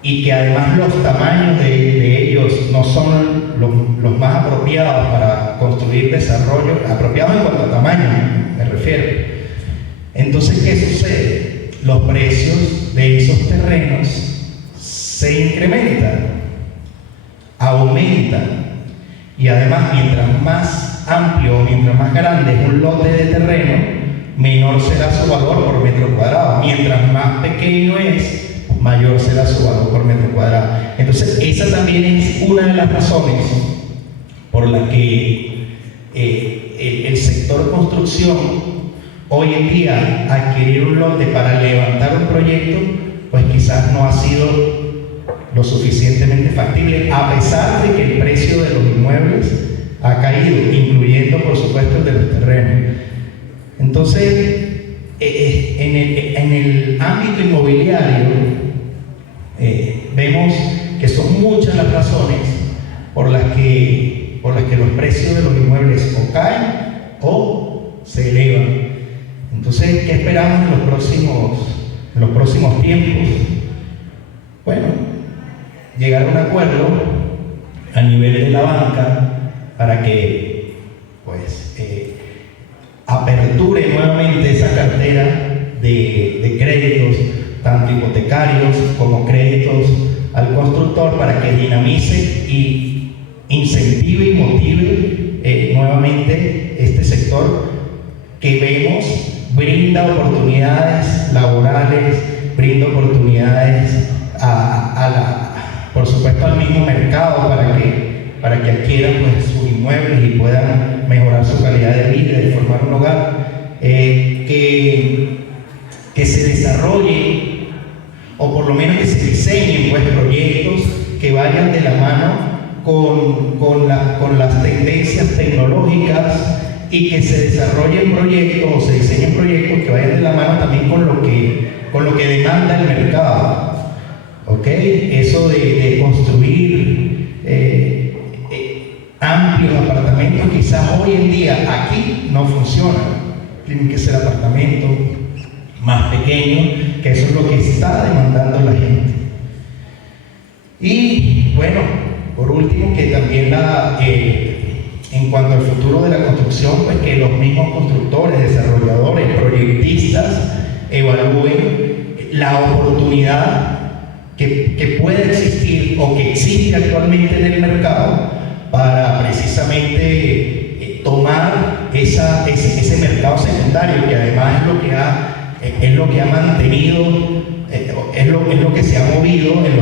y que además los tamaños de ellos no son los más apropiados para construir desarrollo, apropiados en cuanto a tamaño me refiero. Entonces, ¿qué sucede? Los precios de esos terrenos se incrementan, aumentan, y además mientras más amplio, mientras más grande es un lote de terreno, menor será su valor por metro cuadrado. Mientras más pequeño es, mayor será su valor por metro cuadrado. Entonces, esa también es una de las razones por la que el sector construcción hoy en día, adquirir un lote para levantar un proyecto, pues quizás no ha sido lo suficientemente factible, a pesar de que el precio de los inmuebles ha caído, incluyendo por supuesto el de los terrenos. Entonces, en el ámbito inmobiliario, vemos que son muchas las razones por las que los precios de los inmuebles o caen o se elevan. Entonces, ¿qué esperamos en los próximos tiempos? Bueno, llegar a un acuerdo a nivel de la banca para que pues aperture nuevamente esa cartera de créditos, tanto hipotecarios como créditos al constructor, para que dinamice y incentive y motive nuevamente este sector que vemos brinda oportunidades laborales, brinda oportunidades por supuesto al mismo mercado para que adquieran pues, sus inmuebles y puedan mejorar su calidad de vida y formar un hogar, que se desarrolle, o por lo menos que se diseñen pues, proyectos que vayan de la mano con las tendencias tecnológicas, y que se desarrollen proyectos o se diseñen proyectos que vayan de la mano también con lo que demanda el mercado. ¿Ok? Eso de construir amplios apartamentos, quizás hoy en día aquí no funciona. Tienen que ser apartamentos más pequeños, que eso es lo que está demandando la gente. Y bueno, por último, que también en cuanto al futuro de la construcción, pues que los mismos constructores, desarrolladores, proyectistas evalúen la oportunidad que puede existir o que existe actualmente en el mercado para precisamente tomar ese mercado secundario, que además es lo que ha mantenido, es lo que se ha movido en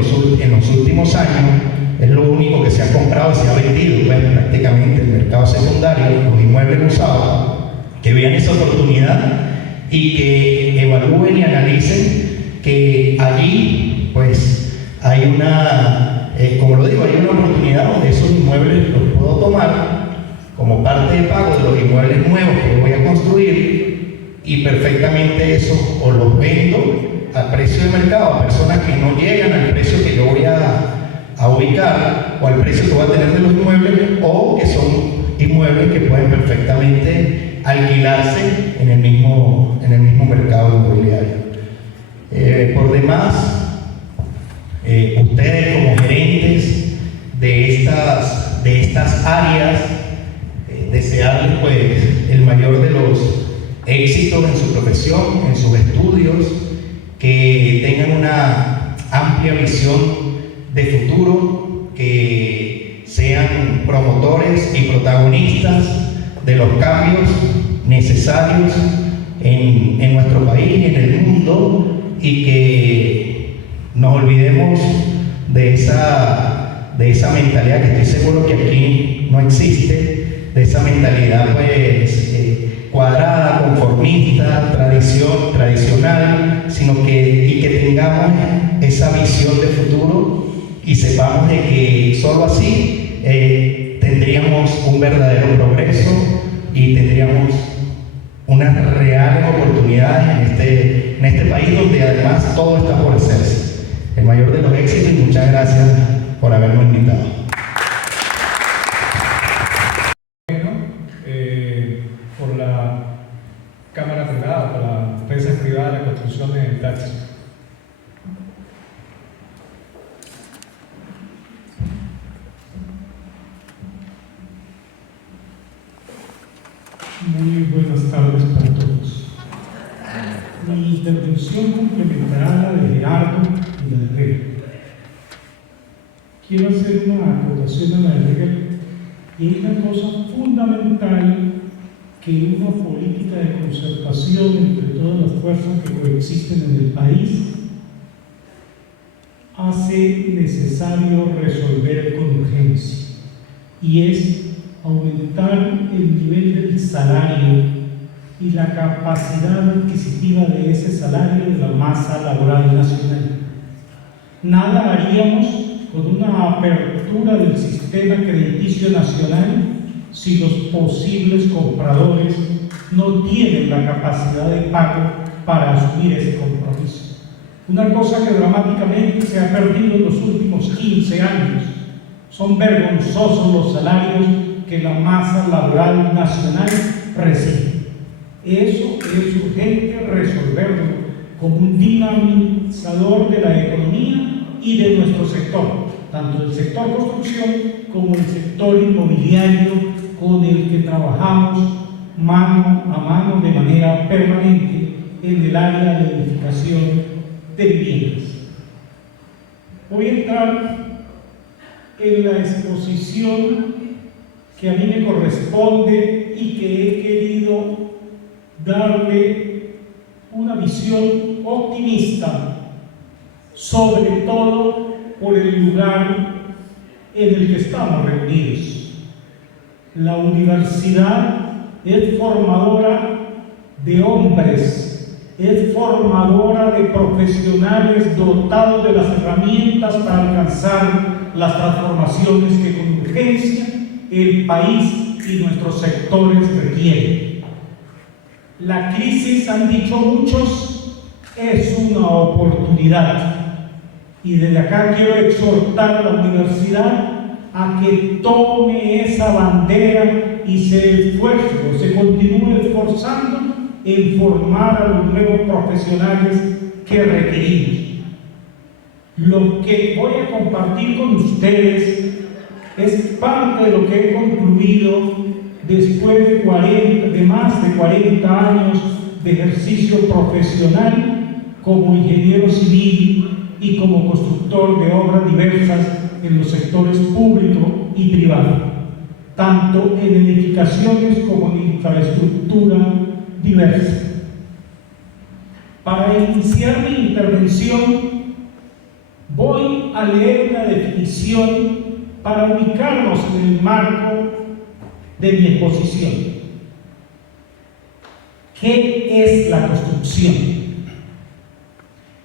los últimos años. Es lo único que se ha comprado y se ha vendido, pues, prácticamente el mercado secundario, los inmuebles usados, que vean esa oportunidad y que evalúen y analicen que allí, pues, hay como lo digo, hay una oportunidad donde esos inmuebles los puedo tomar como parte de pago de los inmuebles nuevos que voy a construir, y perfectamente eso o los vendo al precio de mercado a personas que no llegan al precio que yo voy a ubicar o al precio que voy a tener de los inmuebles, o que son inmuebles que pueden perfectamente alquilarse en el mismo mercado inmobiliario. Por demás, ustedes como gerentes de estas áreas, desearles pues el mayor de los éxitos en su profesión, en sus estudios, que tengan una amplia visión de futuro, que sean promotores y protagonistas de los cambios necesarios en nuestro país y en el mundo, y que nos olvidemos de esa mentalidad que estoy seguro que aquí no existe, de esa mentalidad pues cuadrada, conformista, tradicional, sino que tengamos esa visión de futuro y sepamos de que solo así tendríamos un verdadero progreso y tendríamos unas reales oportunidades en este país, donde además todo está por hacerse. El mayor de los éxitos, y muchas gracias por habernos invitado. Por la Cámara Privada, por la empresa privada de la construcción de taxis. Muy buenas tardes para todos. Mi intervención complementará la de Gerardo y la de Hegel. Quiero hacer una acotación a la de Hegel, y hay una cosa fundamental que una política de concertación entre todas las fuerzas que coexisten en el país hace necesario resolver con urgencia, y es aumentar el nivel del salario y la capacidad adquisitiva de ese salario de la masa laboral nacional. Nada haríamos con una apertura del sistema crediticio nacional si los posibles compradores no tienen la capacidad de pago para asumir ese compromiso. Una cosa que dramáticamente se ha perdido en los últimos 15 años. Son vergonzosos los salarios que la masa laboral nacional recibe. Eso es urgente resolverlo como un dinamizador de la economía y de nuestro sector, tanto el sector construcción como el sector inmobiliario con el que trabajamos mano a mano de manera permanente en el área de edificación de viviendas. Voy a entrar en la exposición que a mí me corresponde y que he querido darle una visión optimista, sobre todo por el lugar en el que estamos reunidos. La universidad es formadora de hombres, es formadora de profesionales dotados de las herramientas para alcanzar las transformaciones que con urgencia el país y nuestros sectores requieren. La crisis, han dicho muchos, es una oportunidad. Y desde acá quiero exhortar a la universidad a que tome esa bandera y se esfuerce o se continúe esforzando en formar a los nuevos profesionales que requerimos. Lo que voy a compartir con ustedes es parte de lo que he concluido después de más de 40 años de ejercicio profesional como ingeniero civil y como constructor de obras diversas en los sectores público y privado, tanto en edificaciones como en infraestructura diversa. Para iniciar mi intervención, voy a leer una definición para ubicarnos en el marco de mi exposición. ¿Qué es la construcción?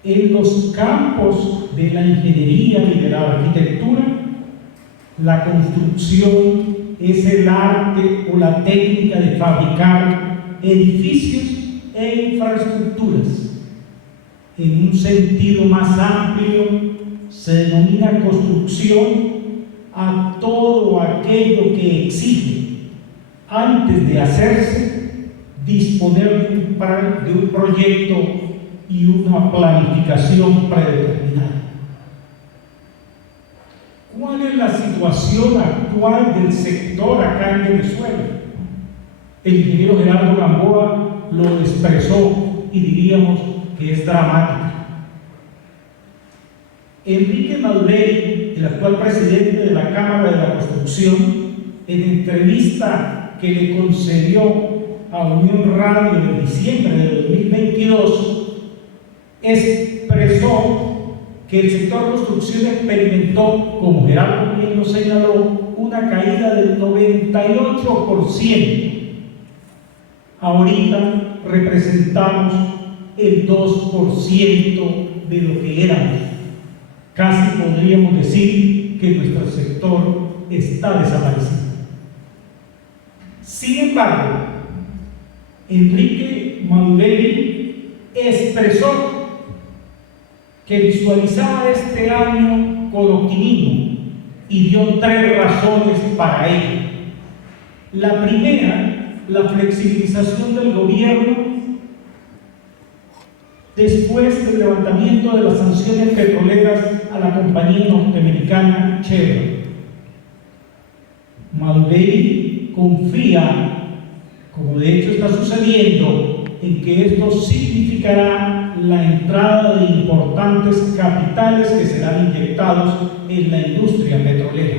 En los campos de la ingeniería y de la arquitectura, la construcción es el arte o la técnica de fabricar edificios e infraestructuras. En un sentido más amplio, se denomina construcción a todo aquello que exige, antes de hacerse, disponer de un proyecto y una planificación predeterminada. ¿Cuál es la situación actual del sector acá en Venezuela? El ingeniero Gerardo Gamboa lo expresó y diríamos que es dramática. Enrique Madureira, el actual presidente de la Cámara de la Construcción, en entrevista que le concedió a Unión Radio en diciembre de 2022, expresó que el sector construcción experimentó, como Gerardo bien lo señaló, una caída del 98%. Ahorita representamos el 2% de lo que éramos. Casi podríamos decir que nuestro sector está desaparecido. Sin embargo, Enrique Madureira expresó que visualizaba este año con optimismo y dio 3 razones para ello. La primera, la flexibilización del gobierno después del levantamiento de las sanciones petroleras a la compañía norteamericana Chevron. Madureira confía, como de hecho está sucediendo, en que esto significará la entrada de importantes capitales que serán inyectados en la industria petrolera.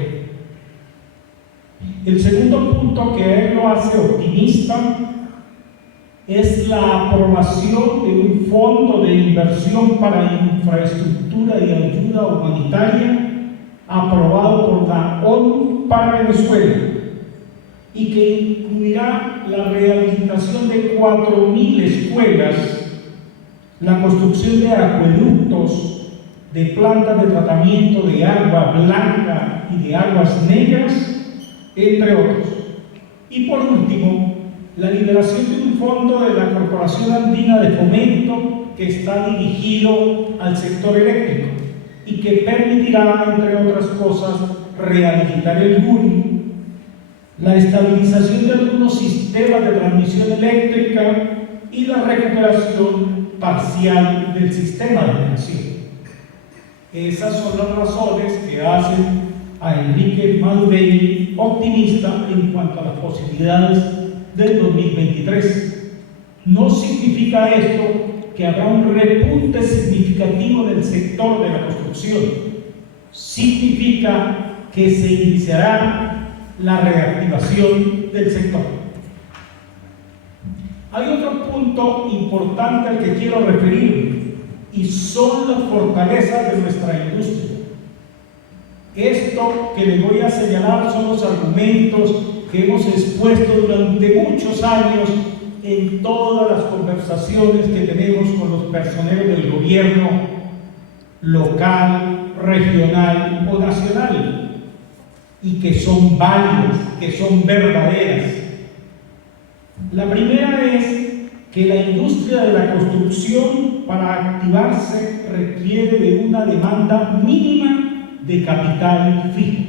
El segundo punto que a él lo hace optimista es la aprobación de un fondo de inversión para infraestructura y ayuda humanitaria aprobado por la ONU para Venezuela y que incluirá la rehabilitación de 4.000 escuelas, la construcción de acueductos, de plantas de tratamiento de agua blanca y de aguas negras, entre otros. Y por último, la liberación de un fondo de la Corporación Andina de Fomento que está dirigido al sector eléctrico y que permitirá, entre otras cosas, rehabilitar el GURI, la estabilización de algunos sistemas de transmisión eléctrica y la recuperación parcial del sistema de generación. Esas son las razones que hacen a Enrique Madurelli optimista en cuanto a las posibilidades del 2023. No significa esto que habrá un repunte significativo del sector de la construcción. Significa que se iniciará la reactivación del sector. Hay otro punto importante al que quiero referirme, y son las fortalezas de nuestra industria. Esto que les voy a señalar son los argumentos que hemos expuesto durante muchos años en todas las conversaciones que tenemos con los personeros del gobierno local, regional o nacional, y que son válidas, que son verdaderas. La primera es que la industria de la construcción, para activarse, requiere de una demanda mínima de capital fijo.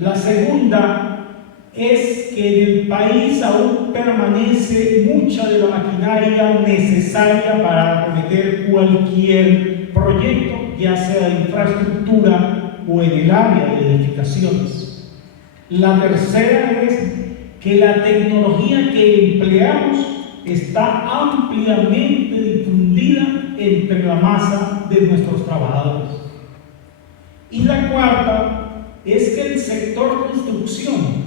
La segunda es que en el país aún permanece mucha de la maquinaria necesaria para acometer cualquier proyecto, ya sea de infraestructura o en el área de edificaciones. La tercera es que la tecnología que empleamos está ampliamente difundida entre la masa de nuestros trabajadores. Y la cuarta es que el sector construcción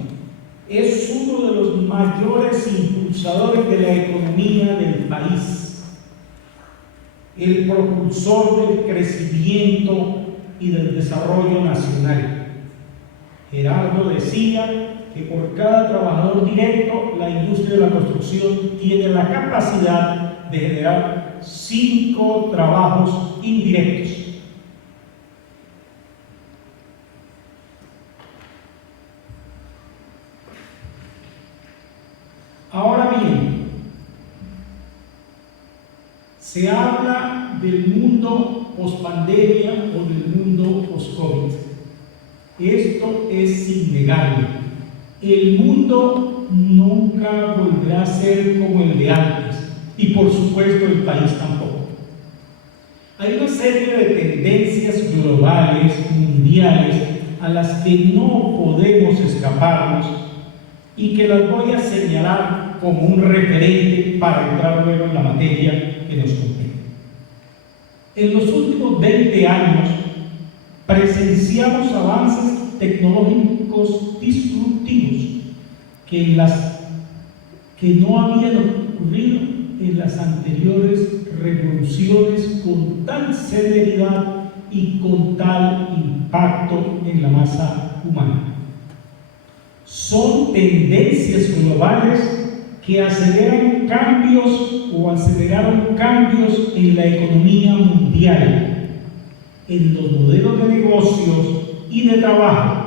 es uno de los mayores impulsadores de la economía del país, el propulsor del crecimiento y del desarrollo nacional. Gerardo decía que por cada trabajador directo, la industria de la construcción tiene la capacidad de generar 5 trabajos indirectos. Ahora bien, se habla del mundo post-pandemia o del mundo post-COVID. Esto es innegable. El mundo nunca volverá a ser como el de antes, y por supuesto el país tampoco. Hay una serie de tendencias globales, mundiales, a las que no podemos escaparnos y que las voy a señalar como un referente para entrar luego en la materia que nos compete. En los últimos 20 años presenciamos avances tecnológicos disruptivos que no habían ocurrido en las anteriores revoluciones con tal celeridad y con tal impacto en la masa humana. Son tendencias globales que aceleraron cambios en la economía mundial, en los modelos de negocios y de trabajo,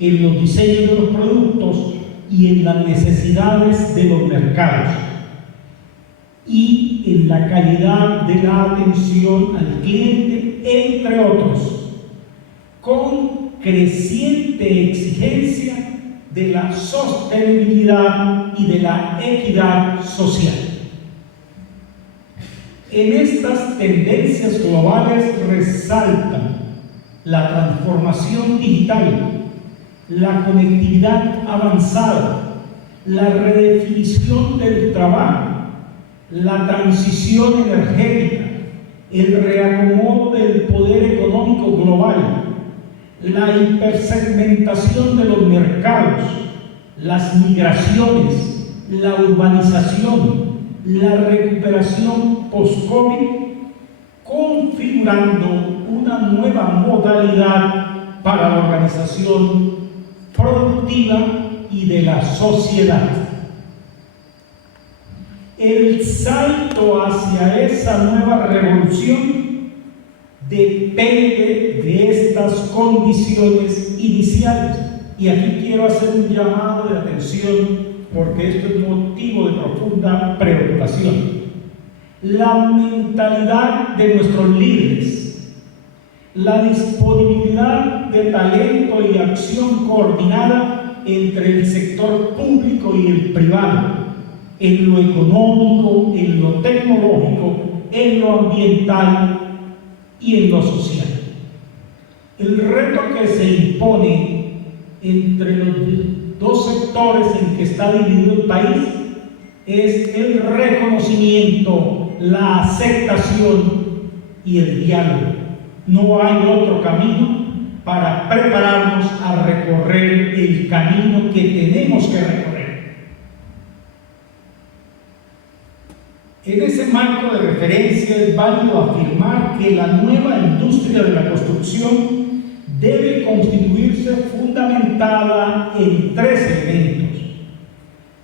en los diseños de los productos y en las necesidades de los mercados, y en la calidad de la atención al cliente, entre otros, con creciente exigencia de la sostenibilidad y de la equidad social. En estas tendencias globales resaltan la transformación digital, la conectividad avanzada, la redefinición del trabajo, la transición energética, el reacomodo del poder económico global, la hipersegmentación de los mercados, las migraciones, la urbanización, la recuperación post-COVID, configurando una nueva modalidad para la organización productiva y de la sociedad. El salto hacia esa nueva revolución depende de estas condiciones iniciales. Y aquí quiero hacer un llamado de atención porque esto es motivo de profunda preocupación. La mentalidad de nuestros líderes, la disponibilidad de talento y acción coordinada entre el sector público y el privado, en lo económico, en lo tecnológico, en lo ambiental y en lo social. El reto que se impone entre los dos sectores en que está dividido el país es el reconocimiento, la aceptación y el diálogo. No hay otro camino para prepararnos a recorrer el camino que tenemos que recorrer. En ese marco de referencia es válido afirmar que la nueva industria de la construcción debe constituirse fundamentada en 3 elementos.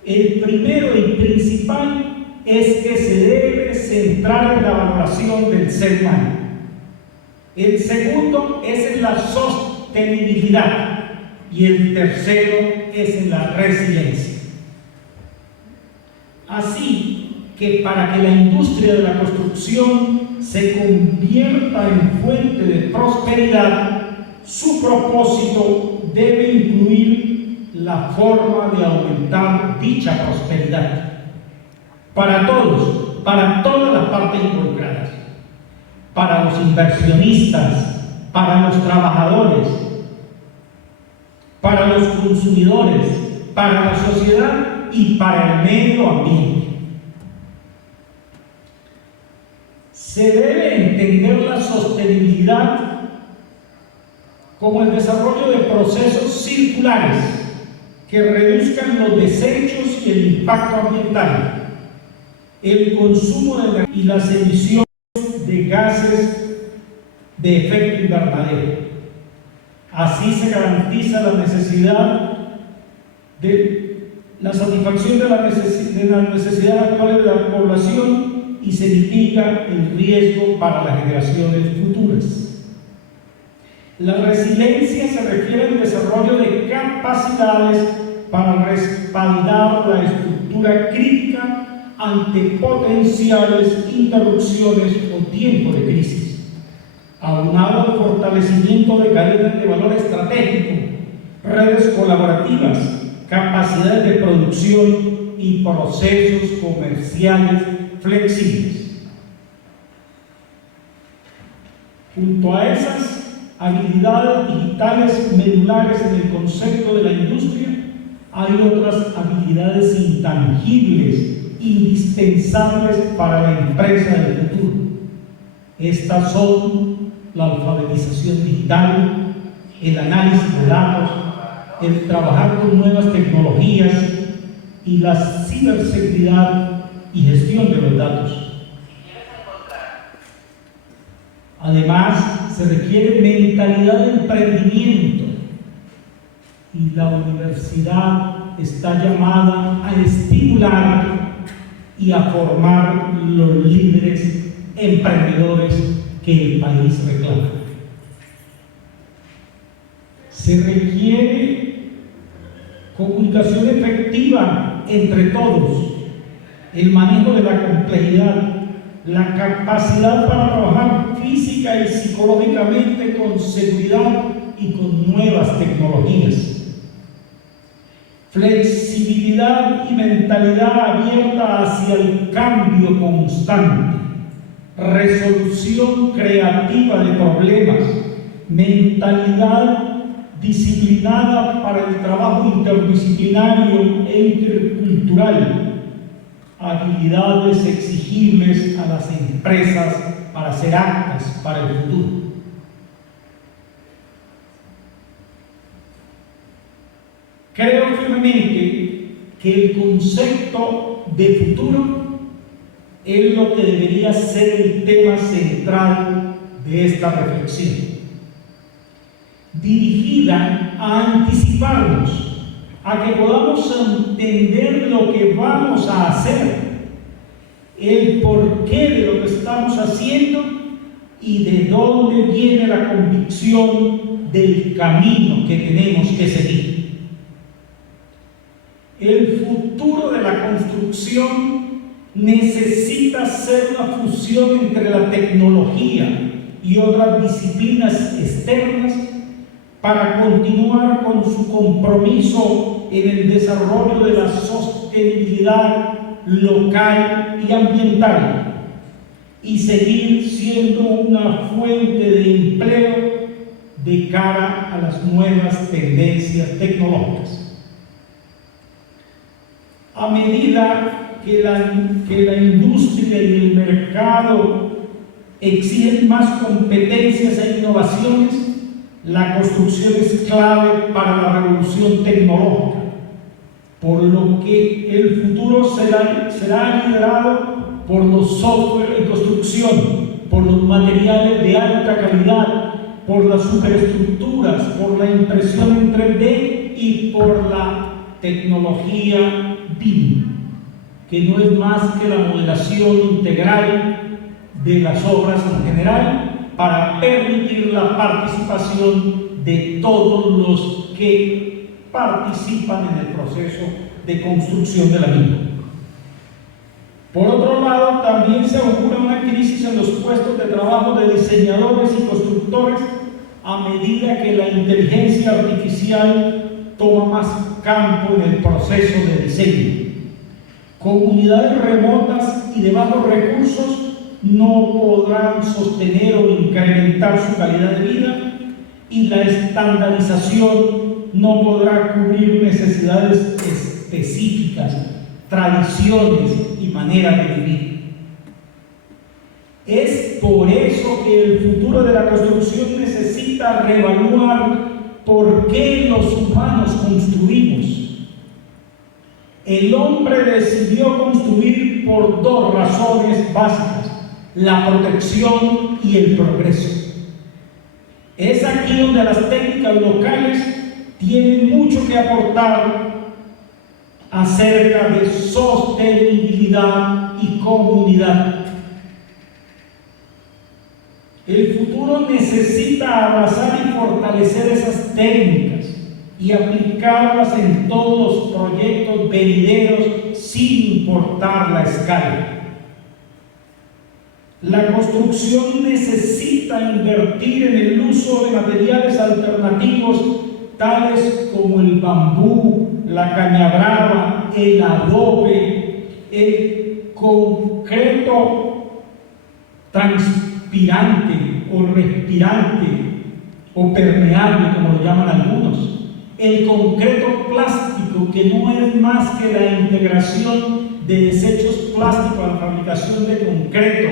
El primero y principal es que se debe centrar en la valoración del ser humano. El segundo es en la sostenibilidad y el tercero es en la resiliencia. Así que para que la industria de la construcción se convierta en fuente de prosperidad, su propósito debe incluir la forma de aumentar dicha prosperidad para todos, para todas las partes involucradas, para los inversionistas, para los trabajadores, para los consumidores, para la sociedad y para el medio ambiente. Se debe entender la sostenibilidad como el desarrollo de procesos circulares que reduzcan los desechos y el impacto ambiental, el consumo de energía y las emisiones de gases de efecto invernadero. Así se garantiza la necesidad de la satisfacción de las necesidades actuales de la población y se mitiga el riesgo para las generaciones futuras. La resiliencia se refiere al desarrollo de capacidades para respaldar la estructura crítica ante potenciales interrupciones o tiempos de crisis, aunado al fortalecimiento de cadenas de valor estratégico, redes colaborativas, capacidades de producción y procesos comerciales flexibles. Junto a esas habilidades digitales medulares en el concepto de la industria, hay otras habilidades intangibles, indispensables para la empresa del futuro. Estas son la alfabetización digital, el análisis de datos, el trabajar con nuevas tecnologías y la ciberseguridad y gestión de los datos. Además, se requiere mentalidad de emprendimiento y la universidad está llamada a estimular y a formar los líderes emprendedores que el país reclama. Se requiere comunicación efectiva entre todos, el manejo de la complejidad, la capacidad para trabajar física y psicológicamente con seguridad y con nuevas tecnologías, flexibilidad y mentalidad abierta hacia el cambio constante, resolución creativa de problemas, mentalidad disciplinada para el trabajo interdisciplinario e intercultural, habilidades exigibles a las empresas para ser aptas para el futuro. Creo firmemente que el concepto de futuro es lo que debería ser el tema central de esta reflexión, dirigida a anticiparnos, a que podamos entender lo que vamos a hacer, el porqué de lo que estamos haciendo y de dónde viene la convicción del camino que tenemos que seguir. El futuro de la construcción necesita ser una fusión entre la tecnología y otras disciplinas externas para continuar con su compromiso en el desarrollo de la sostenibilidad local y ambiental y seguir siendo una fuente de empleo de cara a las nuevas tendencias tecnológicas. A medida que la industria y el mercado exigen más competencias e innovaciones, la construcción es clave para la revolución tecnológica, por lo que el futuro será liderado por los software en construcción, por los materiales de alta calidad, por las superestructuras, por la impresión en 3D y por la tecnología BIM, que no es más que la modelación integral de las obras en general para permitir la participación de todos los que participan en el proceso de construcción de la misma. Por otro lado, también se augura una crisis en los puestos de trabajo de diseñadores y constructores a medida que la inteligencia artificial toma más campo en el proceso de diseño. Comunidades remotas y de bajos recursos no podrán sostener o incrementar su calidad de vida, y la estandarización no podrá cubrir necesidades específicas, tradiciones y maneras de vivir. Es por eso que el futuro de la construcción necesita reevaluar por qué los humanos construimos. El hombre decidió construir por dos razones básicas: la protección y el progreso. Es aquí donde las técnicas locales tienen mucho que aportar acerca de sostenibilidad y comunidad. El futuro necesita abrazar y fortalecer esas técnicas y aplicarlas en todos los proyectos venideros sin importar la escala. La construcción necesita invertir en el uso de materiales alternativos tales como el bambú, la caña brava, el adobe, el concreto transpirante o respirante o permeable, como lo llaman algunos, el concreto plástico, que no es más que la integración de desechos plásticos a la fabricación de concreto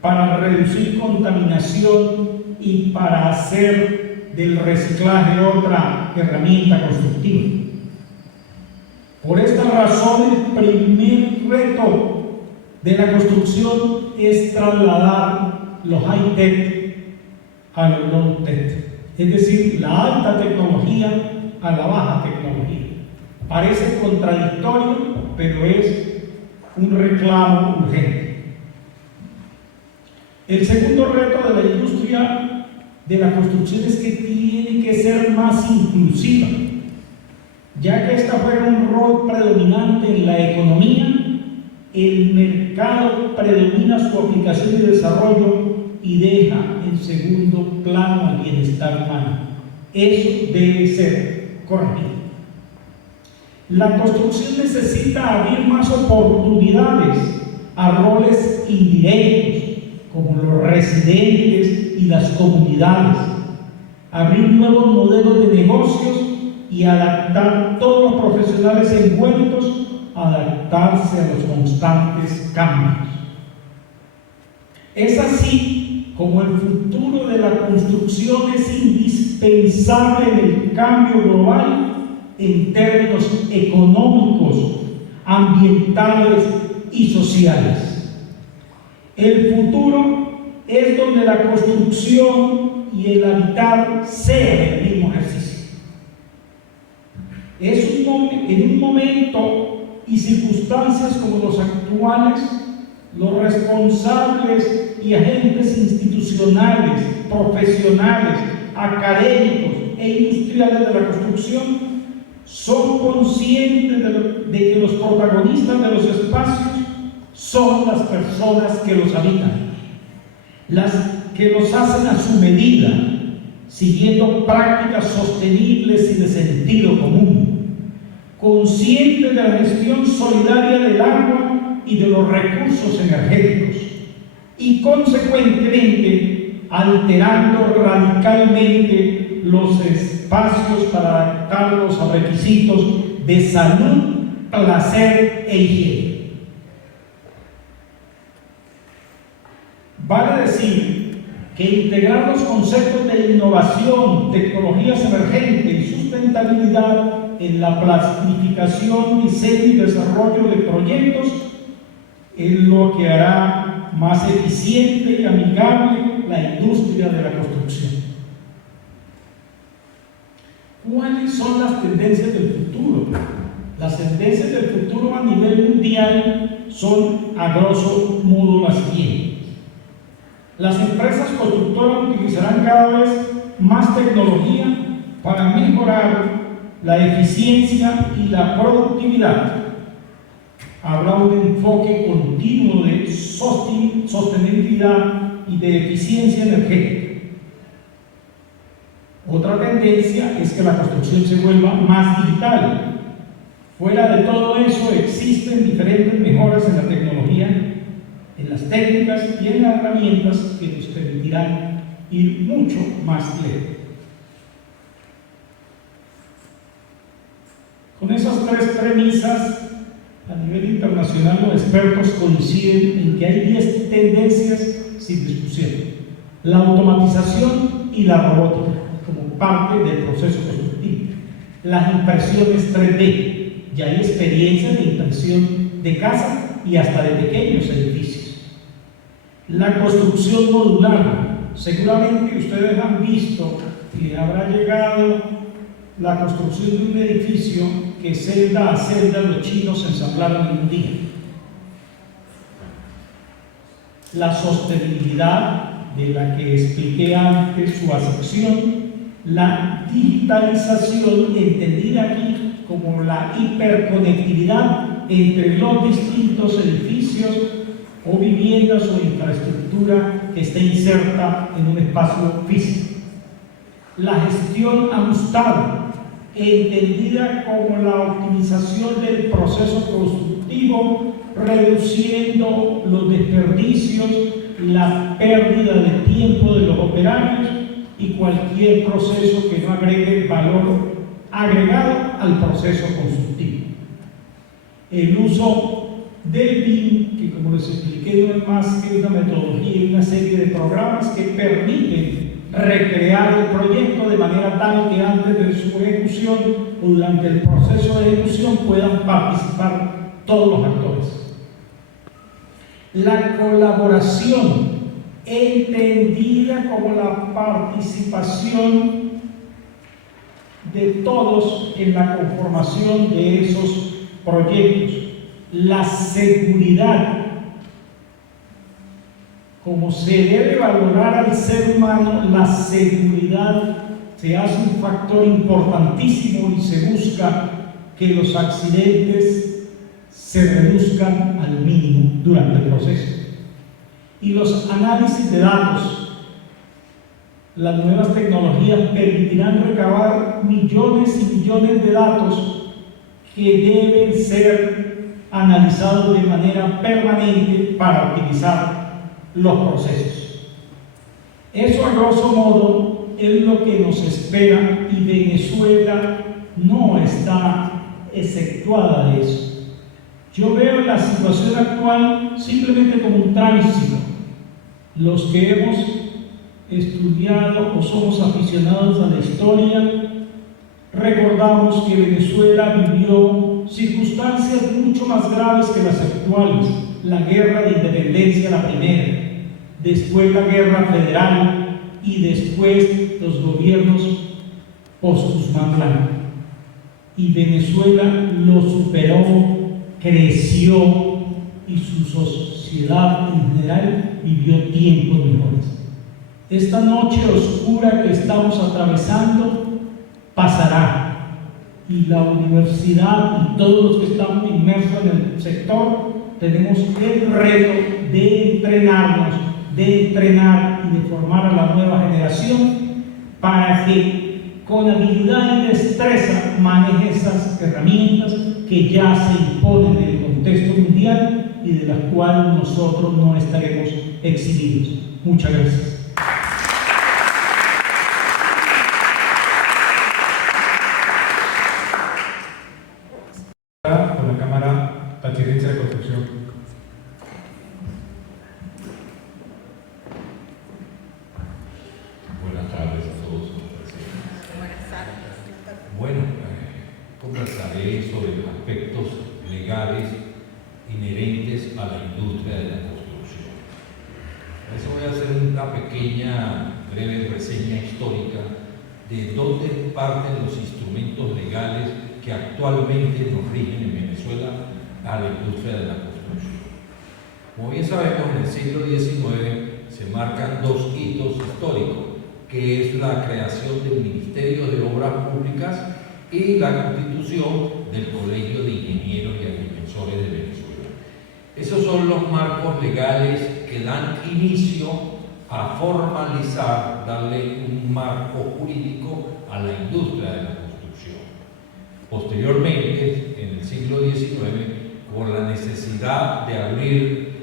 para reducir contaminación y para hacer del reciclaje otra herramienta constructiva. Por esta razón, el primer reto de la construcción es trasladar los high-tech a los low-tech, es decir, la alta tecnología a la baja tecnología. Parece contradictorio, pero es un reclamo urgente. El segundo reto de la industria de la construcción es que tiene que ser más inclusiva, ya que esta juega un rol predominante en la economía. El mercado predomina su aplicación y desarrollo y deja en segundo plano el bienestar humano. Eso debe ser corregido. La construcción necesita abrir más oportunidades a roles indirectos, como los residentes y las comunidades, abrir nuevos modelos de negocios y adaptar todos los profesionales envueltos a adaptarse a los constantes cambios. Es así como el futuro de la construcción es indispensable en el cambio global en términos económicos, ambientales y sociales. El futuro es donde la construcción y el habitar sean el mismo ejercicio. En un momento y circunstancias como los actuales, los responsables y agentes institucionales, profesionales, académicos e industriales de la construcción son conscientes de que los protagonistas de los espacios son las personas que los habitan, las que los hacen a su medida, siguiendo prácticas sostenibles y de sentido común, conscientes de la gestión solidaria del agua y de los recursos energéticos, y consecuentemente alterando radicalmente los espacios para adaptarlos a requisitos de salud, placer e higiene. Vale decir que integrar los conceptos de innovación, tecnologías emergentes y sustentabilidad en la planificación, diseño y desarrollo de proyectos es lo que hará más eficiente y amigable la industria de la construcción. ¿Cuáles son las tendencias del futuro? Las tendencias del futuro a nivel mundial son, a grosso modo, las siguientes. Las empresas constructoras utilizarán cada vez más tecnología para mejorar la eficiencia y la productividad. Habrá un enfoque continuo de sostenibilidad y de eficiencia energética. Otra tendencia es que la construcción se vuelva más digital. Fuera de todo eso existen diferentes mejoras en la tecnología, en las técnicas y en las herramientas que nos permitirán ir mucho más lejos. Con esas tres premisas, a nivel internacional los expertos coinciden en que hay 10 tendencias sin discusión. La automatización y la robótica como parte del proceso constructivo. Las impresiones 3D, ya hay experiencias de impresión de casa y hasta de pequeños edificios. La construcción modular. Seguramente ustedes han visto que habrá llegado la construcción de un edificio que celda a celda los chinos ensamblaron en un día. La sostenibilidad, de la que expliqué antes su acepción. La digitalización, entendida aquí como la hiperconectividad entre los distintos edificios o viviendas o infraestructura que esté inserta en un espacio físico. La gestión ajustada, entendida como la optimización del proceso constructivo, reduciendo los desperdicios, la pérdida de tiempo de los operarios y cualquier proceso que no agregue valor agregado al proceso constructivo. El uso del BIM, que como les expliqué no es más que una metodología y una serie de programas que permiten recrear el proyecto de manera tal que antes de su ejecución o durante el proceso de ejecución puedan participar todos los actores. La colaboración, entendida como la participación de todos en la conformación de esos proyectos. La seguridad, como se debe valorar al ser humano, la seguridad se hace un factor importantísimo y se busca que los accidentes se reduzcan al mínimo durante el proceso. Y los análisis de datos. Las nuevas tecnologías permitirán recabar millones y millones de datos que deben ser analizados de manera permanente para optimizar los procesos. Eso, a grosso modo, es lo que nos espera y Venezuela no está exceptuada de eso. Yo veo la situación actual simplemente como un tránsito. Los que hemos estudiado o somos aficionados a la historia, recordamos que Venezuela vivió circunstancias mucho más graves que las actuales. La guerra de independencia, la primera, después la guerra federal y después los gobiernos post-Guzmán Blanco. Y Venezuela lo superó, creció y su sociedad en general vivió tiempos mejores. Esta noche oscura que estamos atravesando pasará y la universidad y todos los que estamos inmersos en el sector tenemos el reto de entrenarnos, de entrenar y de formar a la nueva generación para que con habilidad y destreza maneje esas herramientas que ya se imponen en el contexto mundial y de las cuales nosotros no estaremos exhibidos. Muchas gracias. legales inherentes a la industria de la construcción. Por eso voy a hacer una pequeña, breve reseña histórica de dónde parten los instrumentos legales que actualmente nos rigen en Venezuela a la industria de la construcción. Como bien sabemos, en el siglo XIX se marcan dos hitos históricos, que es la creación del Ministerio de Obras Públicas y la constitución del Colegio de Ingenieros y Agrimensores de Venezuela. Esos son los marcos legales que dan inicio a formalizar, darle un marco jurídico a la industria de la construcción. Posteriormente, en el siglo XIX, por la necesidad de abrir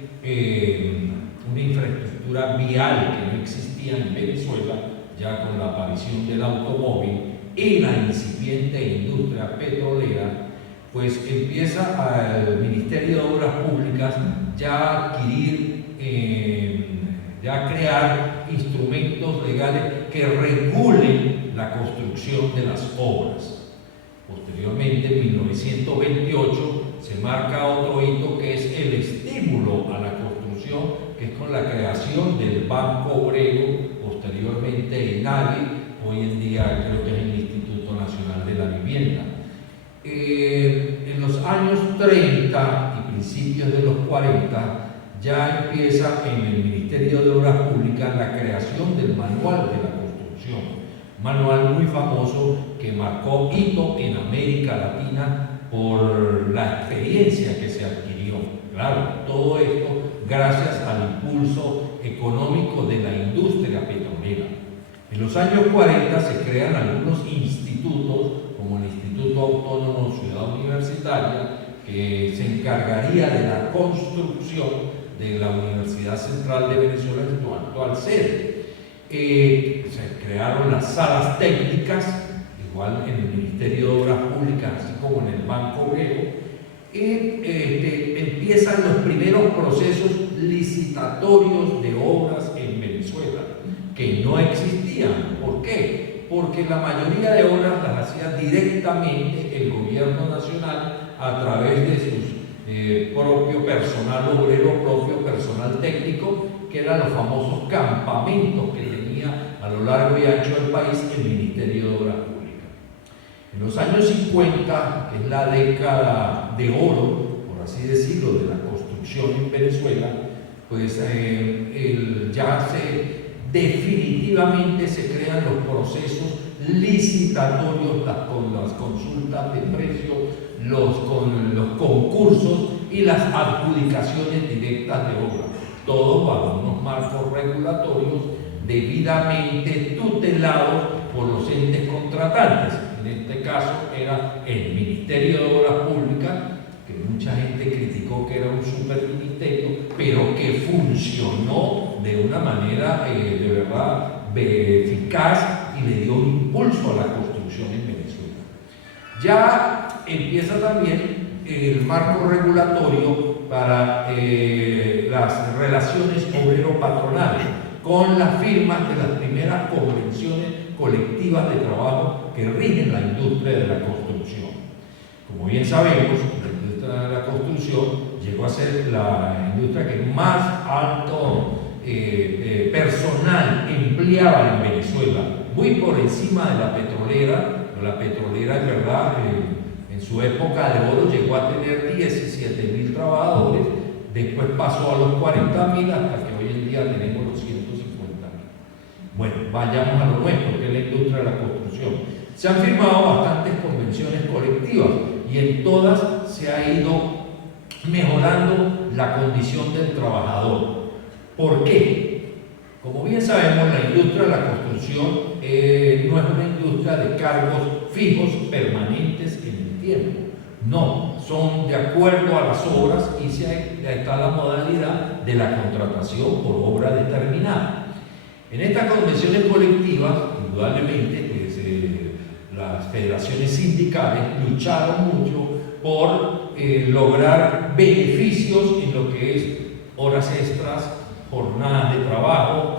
una infraestructura vial que no existía en Venezuela, ya con la aparición del automóvil y la incipiente industria petrolera, pues empieza el Ministerio de Obras Públicas ya a adquirir, ya a crear instrumentos legales que regulen la construcción de las obras. Posteriormente, en 1928, se marca otro hito que es el estímulo a la construcción, que es con la creación del Banco Obrero, posteriormente en AGI, hoy en día creo que es el Instituto Nacional de la Vivienda. En los años 30 y principios de los 40 ya empieza en el Ministerio de Obras Públicas la creación del Manual de la Construcción, manual muy famoso que marcó hito en América Latina por la experiencia que se adquirió. Claro, todo esto gracias al impulso económico de la industria petrolera. En los años 40 se crean algunos institutos, como el Instituto Autónomo Ciudad Universitaria, que se encargaría de la construcción de la Universidad Central de Venezuela, en su actual sede. Se crearon las salas técnicas, igual en el Ministerio de Obras Públicas, así como en el Banco Obrero, y empiezan los primeros procesos licitatorios de obras en Venezuela, que no existían. ¿Por qué? Porque la mayoría de obras las hacía directamente el gobierno nacional a través de sus propio personal obrero, propio personal técnico, que eran los famosos campamentos que tenía a lo largo y ancho del país el Ministerio de Obras Públicas. En los años 50, que es la década de oro, por así decirlo, de la construcción en Venezuela, pues ya definitivamente se crean los procesos licitatorios, con las consultas de precios, con los concursos y las adjudicaciones directas de obra, todo bajo unos marcos regulatorios debidamente tutelados por los entes contratantes. En este caso era el Ministerio de Obras Públicas, que mucha gente criticó que era un superministerio, pero que funcionó de una manera de verdad eficaz y le dio un impulso a la construcción en Venezuela. Ya empieza también el marco regulatorio para las relaciones obrero-patronales, con las firmas de las primeras convenciones colectivas de trabajo que rigen la industria de la construcción. Como bien sabemos, la industria de la construcción llegó a ser la industria que más alto personal empleaba en Venezuela, muy por encima de la petrolera. La petrolera, en verdad, en su época de oro llegó a tener 17.000 trabajadores, después pasó a los 40.000 hasta que hoy en día tenemos los 150.000. Bueno, vayamos a lo nuestro, que es la industria de la construcción. Se han firmado bastantes convenciones colectivas y en todas se ha ido mejorando la condición del trabajador. ¿Por qué? Como bien sabemos, la industria de la construcción no es una industria de cargos fijos permanentes en el tiempo. No, son de acuerdo a las obras y está la modalidad de la contratación por obra determinada. En estas convenciones colectivas, indudablemente, pues, las federaciones sindicales lucharon mucho por lograr beneficios en lo que es horas extras, jornadas de trabajo,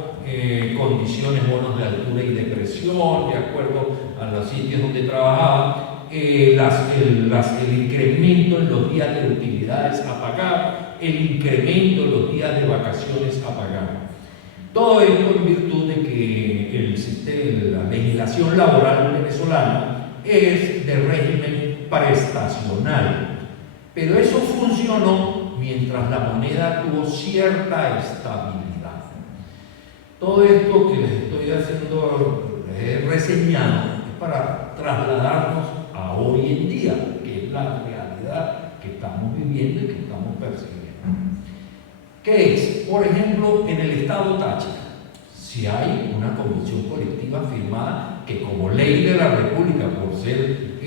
condiciones, bonos de altura y de presión, de acuerdo a los sitios donde trabajaban, el incremento en los días de utilidades a pagar, el incremento en los días de vacaciones a pagar. Todo esto en virtud de que la legislación laboral venezolana es de régimen prestacional, pero eso funcionó mientras la moneda tuvo cierta estabilidad. Todo esto que les estoy haciendo, les he reseñado, es para trasladarnos a hoy en día, que es la realidad que estamos viviendo y que estamos percibiendo. ¿Qué es? Por ejemplo, en el estado Táchira, si hay una convención colectiva firmada que como ley de la República, por ser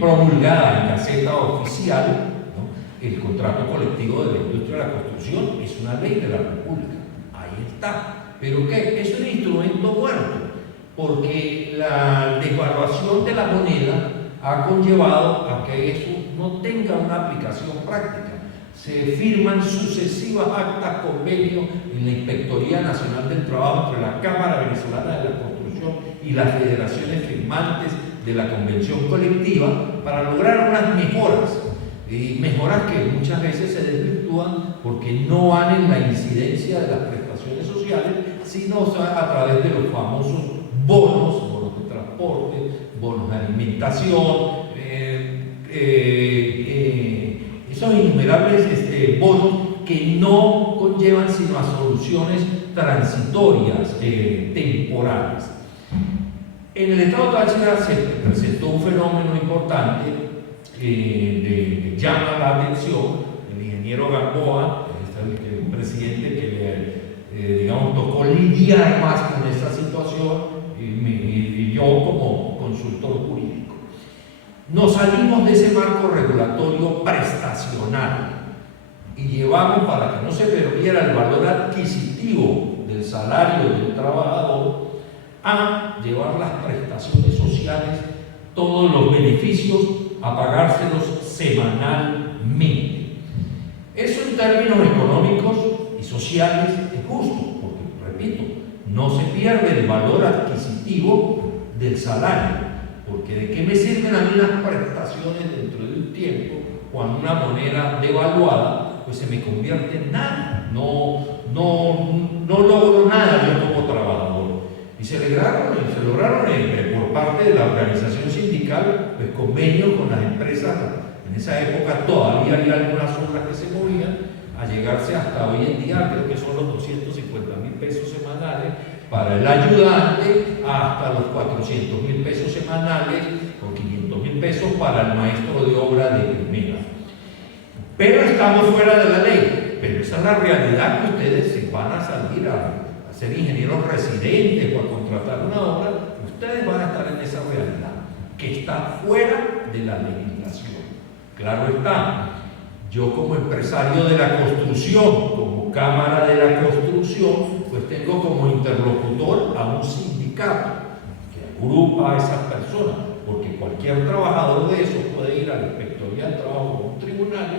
promulgada en Gaceta Oficial, ¿no?, el contrato colectivo de la industria de la construcción es una ley de la República. Ahí está. ¿Pero qué? Es un instrumento muerto, porque la devaluación de la moneda ha conllevado a que eso no tenga una aplicación práctica. Se firman sucesivas actas, convenios en la Inspectoría Nacional del Trabajo entre la Cámara Venezolana de la Construcción y las federaciones firmantes de la Convención Colectiva para lograr unas mejoras, y mejoras que muchas veces se desvirtúan porque no van en la incidencia de las prestaciones sociales, sino a través de los famosos bonos de transporte, bonos de alimentación, esos innumerables bonos que no conllevan sino a soluciones transitorias, temporales. En el estado de Táchira se presentó un fenómeno importante que llama la atención. El ingeniero Gamboa, el presidente que le tocó lidiar más con esa situación, y yo como consultor jurídico. Nos salimos de ese marco regulatorio prestacional y llevamos, para que no se perdiera el valor adquisitivo del salario del trabajador, a llevar las prestaciones sociales, todos los beneficios, a pagárselos semanalmente. Eso en términos económicos y sociales es justo, porque, repito, no se pierde el valor adquisitivo del salario, porque ¿de qué me sirven a mí las prestaciones dentro de un tiempo cuando una moneda devaluada pues se me convierte en nada? No logro nada yo como trabajador. Y se lograron por parte de la organización sindical pues convenios con las empresas. En esa época todavía había algunas obras que se movían, a llegarse hasta hoy en día, creo que son los 250.000 pesos semanales para el ayudante, hasta los 400.000 pesos semanales, con 500.000 pesos para el maestro de obra de primera. Pero estamos fuera de la ley. Pero esa es la realidad, que ustedes, si van a salir a ser ingenieros residentes o a contratar una obra, ustedes van a estar en esa realidad, que está fuera de la legislación. Claro está, yo como empresario de la construcción, como Cámara de la Construcción, pues tengo como interlocutor a un sindicato que agrupa a esas personas, porque cualquier trabajador de esos puede ir a la Inspectoría del Trabajo o a un tribunal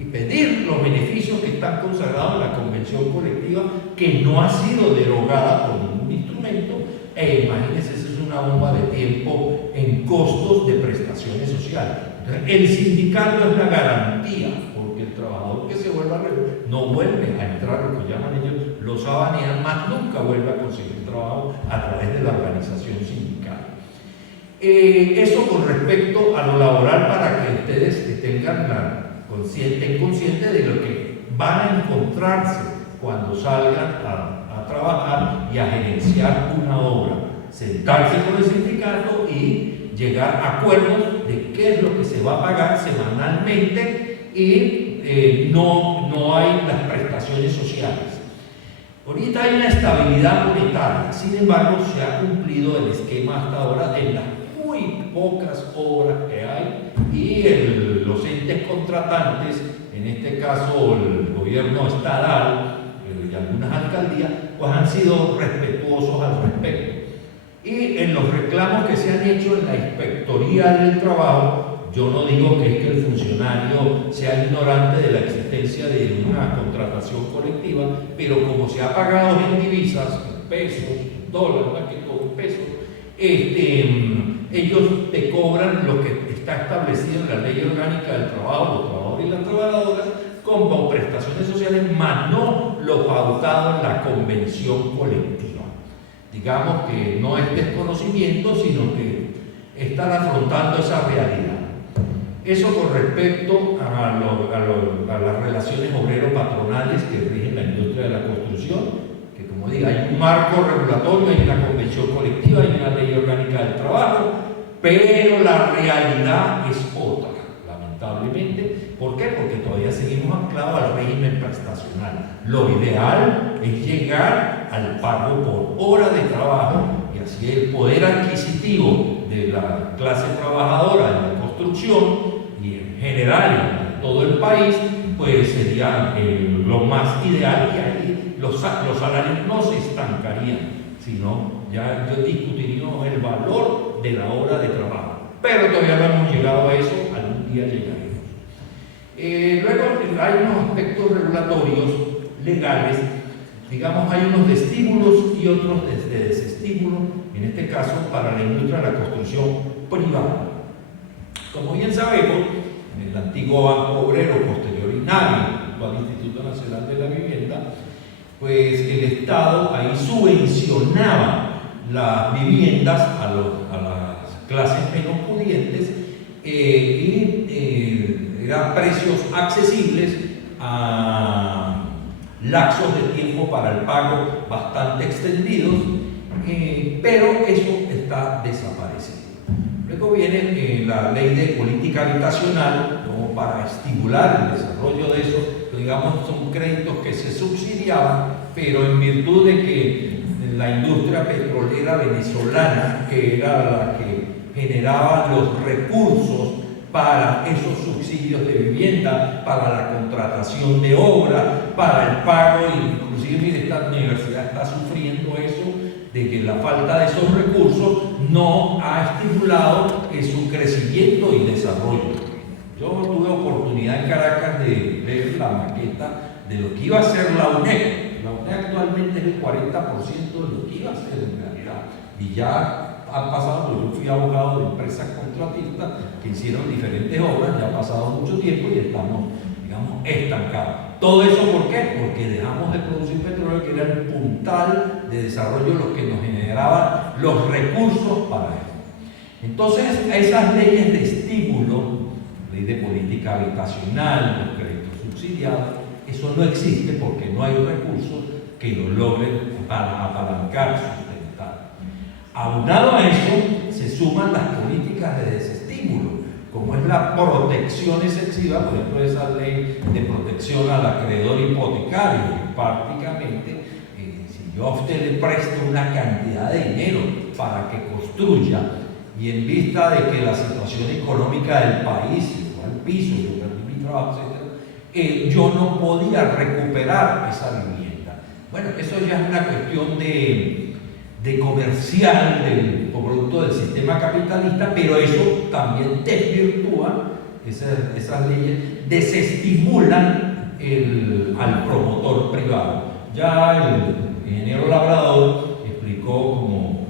y pedir los beneficios que están consagrados en la Convención Colectiva, que no ha sido derogada por ningún instrumento. Imagínense, eso es una bomba de tiempo en costos de prestaciones sociales. Entonces, el sindicato es la garantía, porque el trabajador que se vuelva no vuelve a entrar, lo que llaman ellos, los abanean, más nunca vuelve a conseguir trabajo a través de la organización sindical. Eso con respecto a lo laboral, para que ustedes tengan estén conscientes de lo que van a encontrarse cuando salgan a trabajar y a gerenciar una obra. Sentarse con el sindicato y llegar a acuerdos de qué es lo que se va a pagar semanalmente, y no hay las prestaciones sociales. Ahorita hay una estabilidad monetaria, sin embargo se ha cumplido el esquema hasta ahora en las muy pocas obras que hay, y los entes contratantes, en este caso el gobierno estatal y algunas alcaldías, pues han sido respetuosos al respecto. Y en los reclamos que se han hecho en la Inspectoría del Trabajo, yo no digo que es que el funcionario sea ignorante de la existencia de una contratación colectiva, pero como se ha pagado en divisas, en pesos, dólares, más que todo en pesos, ellos te cobran lo que está está establecido en la Ley Orgánica del Trabajo, los trabajadores y las trabajadoras, como prestaciones sociales, más no lo pautado en la convención colectiva. Digamos que no es desconocimiento, sino que están afrontando esa realidad. Eso con respecto a las relaciones obrero-patronales que rigen la industria de la construcción, que como digo, hay un marco regulatorio, hay una convención colectiva, hay una ley orgánica del trabajo, pero la realidad es otra, lamentablemente. ¿Por qué? Porque todavía seguimos anclados al régimen prestacional. Lo ideal es llegar al pago por hora de trabajo y así el poder adquisitivo de la clase trabajadora de la construcción y en general en todo el país, pues sería lo más ideal, y ahí los salarios no se estancarían, sino ya discutiríamos el valor de la hora de trabajo. Pero todavía no hemos llegado a eso, algún día llegaremos. Luego hay unos aspectos regulatorios legales, digamos, hay unos de estímulos y otros de desestímulos, en este caso para la industria de la construcción privada. Como bien sabemos, en el antiguo Banco Obrero, posterior INAVI, al Instituto Nacional de la Vivienda, pues el Estado ahí subvencionaba las viviendas a las clases menos pudientes y eran precios accesibles a lapsos de tiempo para el pago bastante extendidos, pero eso está desaparecido. Luego viene la ley de política habitacional, como para estimular el desarrollo de eso, digamos, son créditos que se subsidiaban, pero en virtud de que la industria petrolera venezolana, que era la que generaba los recursos para esos subsidios de vivienda, para la contratación de obra, para el pago, inclusive mire, esta universidad está sufriendo eso, de que la falta de esos recursos no ha estimulado su crecimiento y desarrollo. Yo tuve oportunidad en Caracas de ver la maqueta de lo que iba a ser la UNED. La UNED actualmente es el 40% de lo que iba a ser en realidad. Y ya ha pasado, yo fui abogado de empresas contratistas que hicieron diferentes obras, ya ha pasado mucho tiempo y estamos, digamos, estancados. ¿Todo eso por qué? Porque dejamos de producir petróleo, que era el puntal de desarrollo, lo que nos generaba los recursos para eso. Entonces, esas leyes de estímulo, ley de política habitacional, los créditos subsidiados, eso no existe porque no hay recursos que lo logren para apalancar, sustentar. Aunado a eso, se suman las políticas de desestímulo, como es la protección excesiva, por ejemplo, esa ley de protección al acreedor hipotecario, que prácticamente, si yo a usted le presto una cantidad de dinero para que construya, y en vista de que la situación económica del país, llegó al piso, yo perdí mi trabajo, etc., yo no podía recuperar esa vivienda. Bueno, eso ya es una cuestión de comercial, del producto del sistema capitalista, pero eso también desvirtúa, esas leyes desestimulan al promotor privado. Ya el ingeniero Labrador explicó como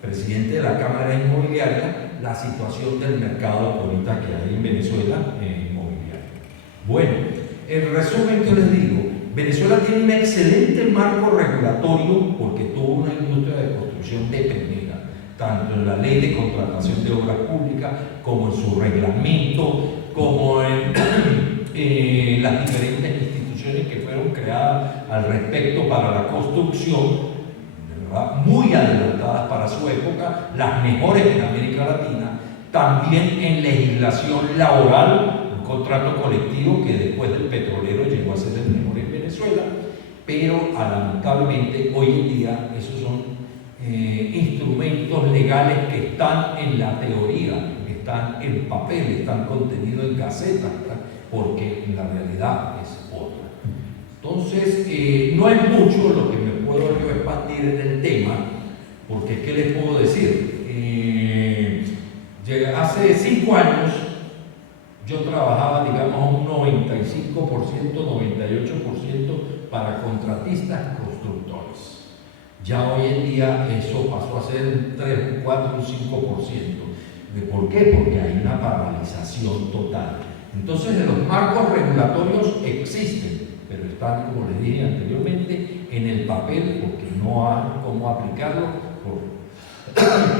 presidente de la Cámara Inmobiliaria la situación del mercado ahorita que hay en Venezuela inmobiliario. Bueno, el resumen que les digo, Venezuela tiene un excelente marco regulatorio porque tuvo una industria de construcción de primera, tanto en la ley de contratación de obras públicas, como en su reglamento, como en las diferentes instituciones que fueron creadas al respecto para la construcción, ¿verdad? Muy adelantadas para su época, las mejores en América Latina, también en legislación laboral, un contrato colectivo que después del petrolero llegó a ser el mejor en Venezuela, pero lamentablemente hoy en día esos son instrumentos legales que están en la teoría, están en papel, están contenidos en gacetas, ¿verdad? Porque en la realidad es otra. Entonces, no es mucho lo que me puedo yo expandir en el tema, porque ¿qué les puedo decir? Hace 5 años yo trabajaba, digamos, un 95%, 98% para contratistas constructores. Ya hoy en día eso pasó a ser un 3, un 4, un 5%. ¿Por qué? Porque hay una paralización total. Entonces, de los marcos regulatorios existen, pero están, como les dije anteriormente, en el papel porque no hay cómo aplicarlo por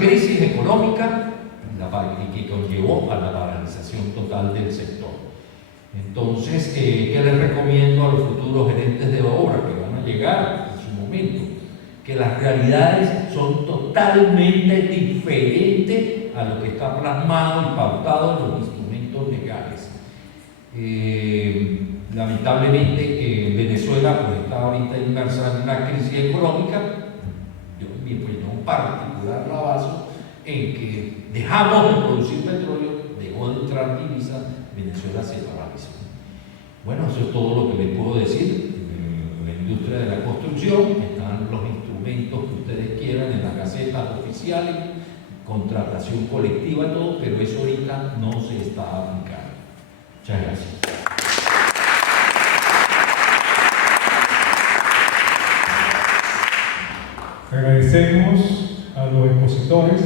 crisis económica y que conllevó a la paralización total del sector. Entonces, ¿qué les recomiendo a los futuros gerentes de obra que van a llegar en su momento? Que las realidades son totalmente diferentes a lo que está plasmado y pautado en los instrumentos legales. Lamentablemente Venezuela pues, está ahorita inmersa en una crisis económica. Yo, en mi opinión particular, la baso en que dejamos de producir petróleo, dejó de entrar divisa, Venezuela se paralizó. Bueno, eso es todo lo que les puedo decir. En la industria de la construcción están los instrumentos que ustedes quieran en las gacetas oficiales, contratación colectiva, todo, pero eso ahorita no se está aplicando. Muchas gracias. Agradecemos a los expositores.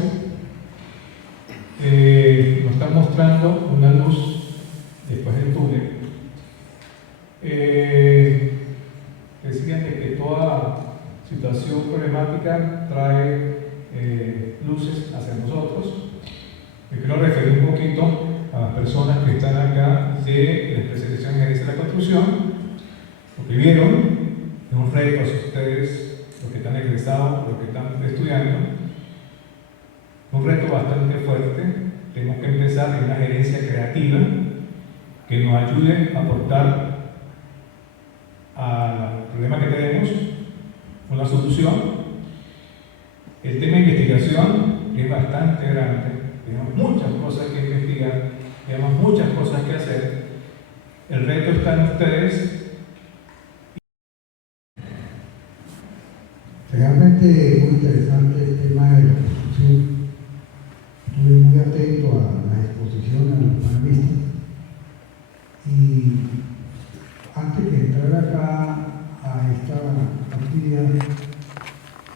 Nos están mostrando una luz después del túnel. Decían de que toda situación problemática trae luces hacia nosotros. Me quiero referir un poquito a las personas que están acá de la especialización en gerencia de la construcción. Lo que vieron es un reto hacia ustedes, los que están egresados, los que están estudiando. Un reto bastante fuerte. Tenemos que empezar en una gerencia creativa que nos ayude a aportar al problema que tenemos una solución. El tema de investigación es bastante grande, tenemos muchas cosas que investigar, tenemos muchas cosas que hacer. El reto está en ustedes. Realmente muy interesante el tema de la construcción. Estuve muy atento a la exposición, a los panelistas. Y antes de entrar acá a esta actividad,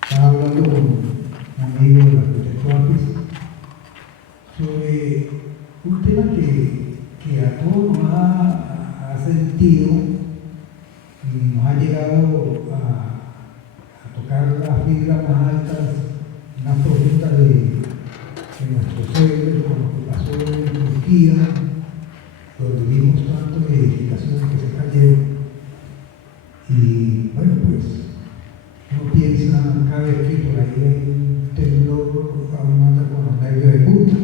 estaba hablando con un amigo del arquitecto Apis sobre un tema que a todos nos ha sentido y nos ha llegado a tocar las fibras más altas, más profundas de nuestro ser, con lo que pasó en Turquía, donde vimos tantas edificaciones que se cayeron. Y bueno, pues uno piensa cada vez que por ahí hay un temblor, uno anda con los nervios de punta.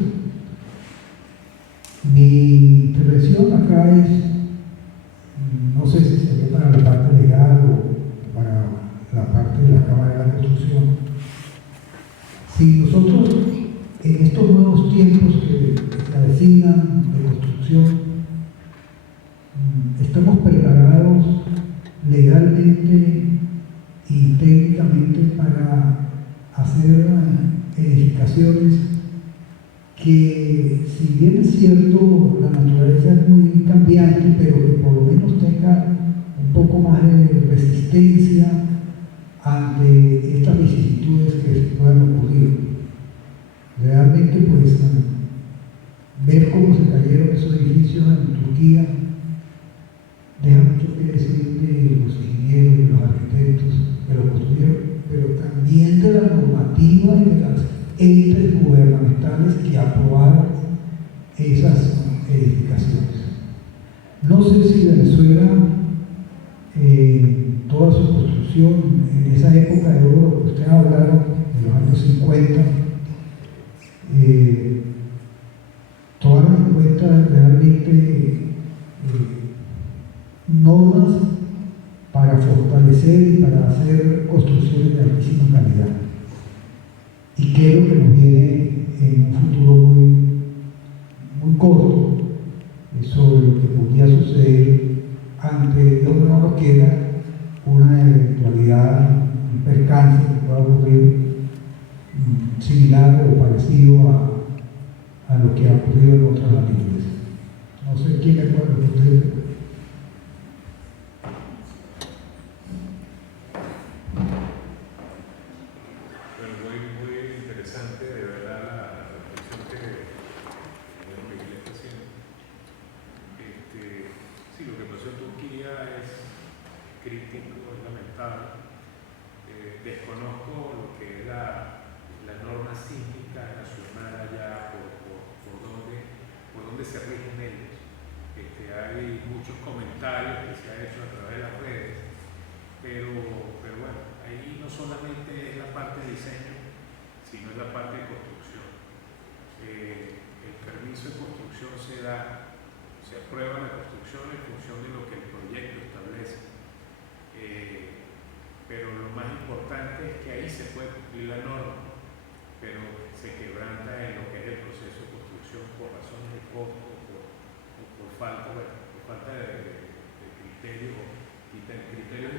Mi intervención acá es, no sé si sería para la parte legal o para la parte de la Cámara de la Construcción. Si nosotros en estos nuevos tiempos que se avecinan de construcción estamos preparados legalmente y técnicamente para hacer edificaciones que, si bien es cierto, la naturaleza es muy cambiante, pero que por lo menos tenga un poco más de resistencia ante estas vicisitudes que puedan ocurrir. Realmente, pues, ver cómo se cayeron esos edificios en Turquía deja mucho que decir de los ingenieros, de los arquitectos que lo construyeron, pero también de la normativa y de las entes gubernamentales que aprobaron esas edificaciones. No sé si Venezuela, toda su construcción en esa época de oro que ustedes hablaron, en los años 50, tomaron en cuenta realmente normas para fortalecer y para hacer construcciones de altísima calidad. Y creo que nos viene en un futuro muy corto sobre lo que podría suceder ante, Dios no lo quiera, una eventualidad, un percance que pueda ocurrir similar o parecido a lo que ha ocurrido en otras latitudes. No sé quién me acuerda de ustedes. Bueno, muy interesante, de verdad, la reflexión que dónde se rigen ellos. Hay muchos comentarios que se han hecho a través de las redes, pero bueno, ahí no solamente es la parte de diseño, sino es la parte de construcción. El permiso de construcción se aprueba la construcción en función de lo que el proyecto establece. Pero lo más importante es que ahí se puede cumplir la norma, pero se quebranta en lo que es el proceso de construcción por razones de costo o por falta de criterios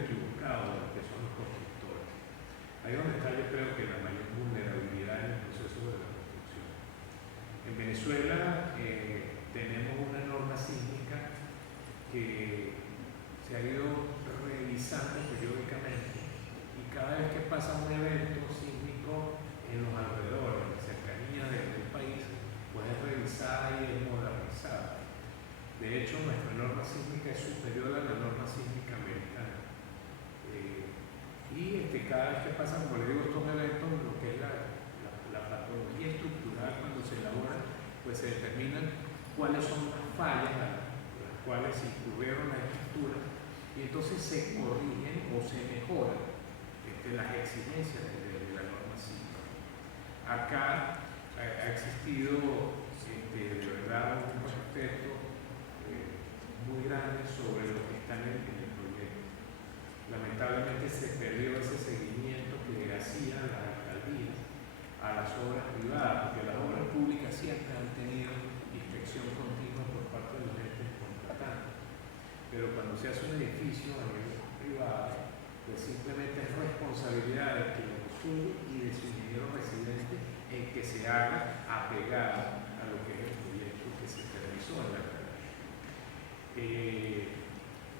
equivocados de lo que son los constructores. Ahí es donde está, yo creo, que la mayor vulnerabilidad en el proceso de la construcción. En Venezuela tenemos una norma sísmica que se ha ido revisando periódicamente, y cada vez que pasa un evento sísmico en los alrededores, en la cercanía del país, pues es revisada y es modernizada. De hecho, nuestra norma sísmica es superior a la norma sísmica americana. Y cada vez que pasan, como le digo, estos eventos, lo que es la patología estructural, cuando se elabora, pues se determinan cuáles son las fallas las cuales incurrieron la estructura, y entonces se corrigen o se mejoran las exigencias de la norma sísmica. Acá ha existido de verdad un respeto muy grande sobre lo que está en el proyecto. Lamentablemente se perdió ese seguimiento que hacían las alcaldías a las obras privadas, porque las obras públicas siempre han tenido inspección continua por parte de los entes contratantes. Pero cuando se hace un edificio a nivel privado, pues simplemente es responsabilidad del que lo construye y de su ingeniero residente en que se haga apegado a lo que es el proyecto que se realizó en la alcaldía.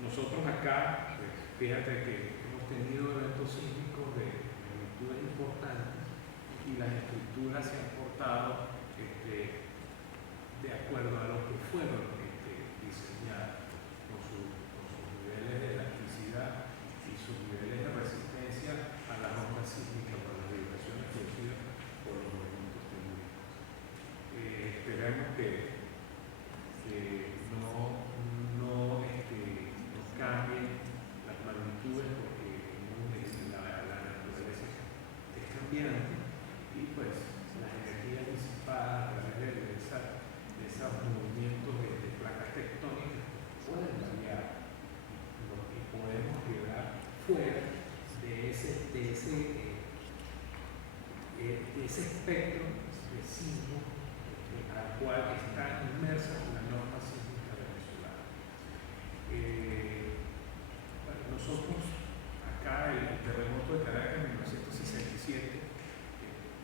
Nosotros acá, pues, fíjate que hemos tenido eventos sísmicos de magnitudes importantes y las estructuras se han portado de acuerdo a lo que fueron diseñadas, con sus niveles de elasticidad y sus niveles de resistencia a las ondas sísmicas, por las vibraciones producidas por los movimientos telúricos. Esperemos que no cambien las magnitudes, porque la naturaleza es cambiante, y pues las energías disipadas a través de esos movimientos de placas tectónicas pueden variar, y podemos quedar fuera de ese espectro de sismo al cual está inmersa la norma sísmica venezolana. Nosotros acá, el terremoto de Caracas en 1967,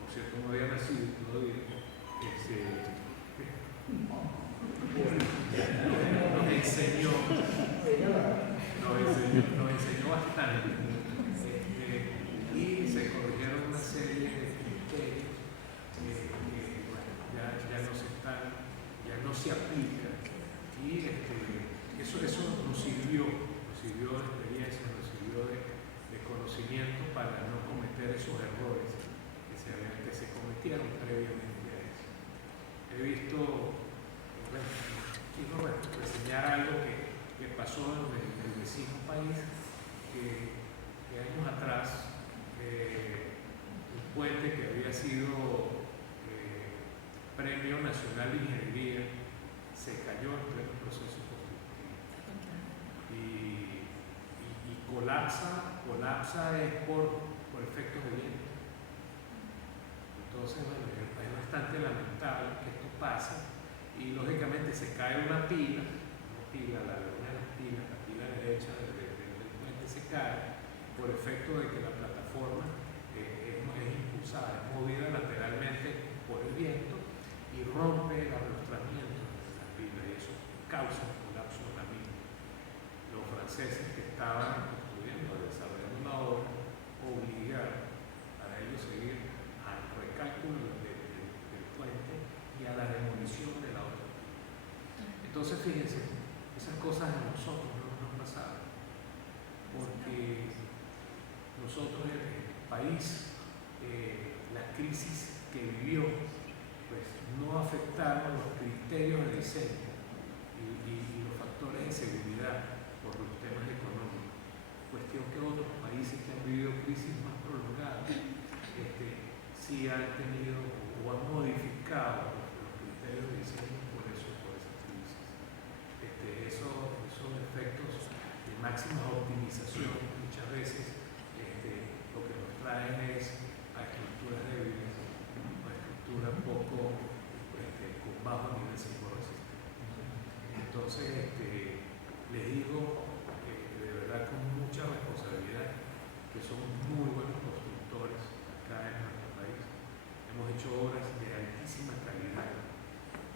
por cierto no había nacido todavía, nos enseñó bastante, y se corrigieron una serie de criterios ya no se aplican, y eso nos sirvió de experiencia, nos sirvió de conocimiento para no cometer esos errores que se cometieron previamente a eso. He visto, quiero reseñar algo que pasó en el vecino país, que años atrás, un puente que había sido Premio Nacional de Ingeniería se cayó en pleno proceso constructivo, y colapsa es por efectos de viento. Entonces, bueno, es bastante lamentable que esto pase, y lógicamente se cae una pila, la pila derecha del puente se cae por efecto de que la plataforma es impulsada, es movida lateralmente por el viento, y rompe el arrastramiento de la pila, y eso causa el colapso de la misma. Los franceses que estaban construyendo, desarrollando la obra, obligaron a ellos a seguir al recálculo del puente y a la demolición de la otra pila. Entonces, fíjense, esas cosas a nosotros no nos han pasado, porque nosotros, el país, la crisis que vivió, pues no afectó afectaron los criterios de diseño y los factores de seguridad por los temas económicos. Cuestión que otros países que han vivido crisis más prolongadas sí han tenido o han modificado los criterios de diseño por esa crisis. Esos efectos de máxima optimización muchas veces lo que nos traen es a estructuras débiles, a estructuras poco con bajo nivel psicorresistente. Entonces, les digo de verdad con mucha responsabilidad que somos muy buenos constructores acá en nuestro país. Hemos hecho obras de altísima calidad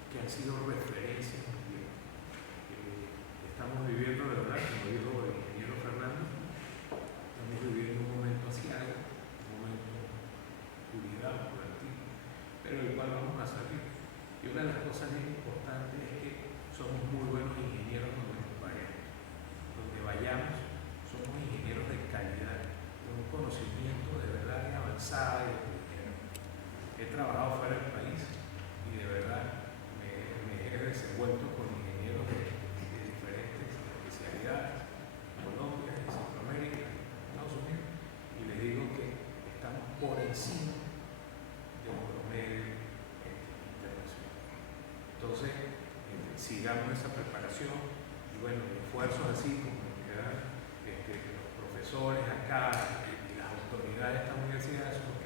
que han sido referencias mundiales. Estamos viviendo, de verdad, como dijo el ingeniero Fernando, estamos viviendo un momento asiago, un momento de oscuridad por aquí, pero del cual vamos a salir. Y una de las cosas bien importantes es que somos muy buenos ingenieros donde nos vayamos. Donde vayamos, somos ingenieros de calidad, con un conocimiento de verdad avanzado y de primera. He trabajado fuera del país y de verdad me he desenvuelto con ingenieros de diferentes especialidades, en Colombia, en Centroamérica, en Estados Unidos, y les digo que estamos por encima del promedio internacional. Entonces, sigamos esa preparación y bueno, esfuerzos así como que dan los profesores acá y las autoridades de esta universidad son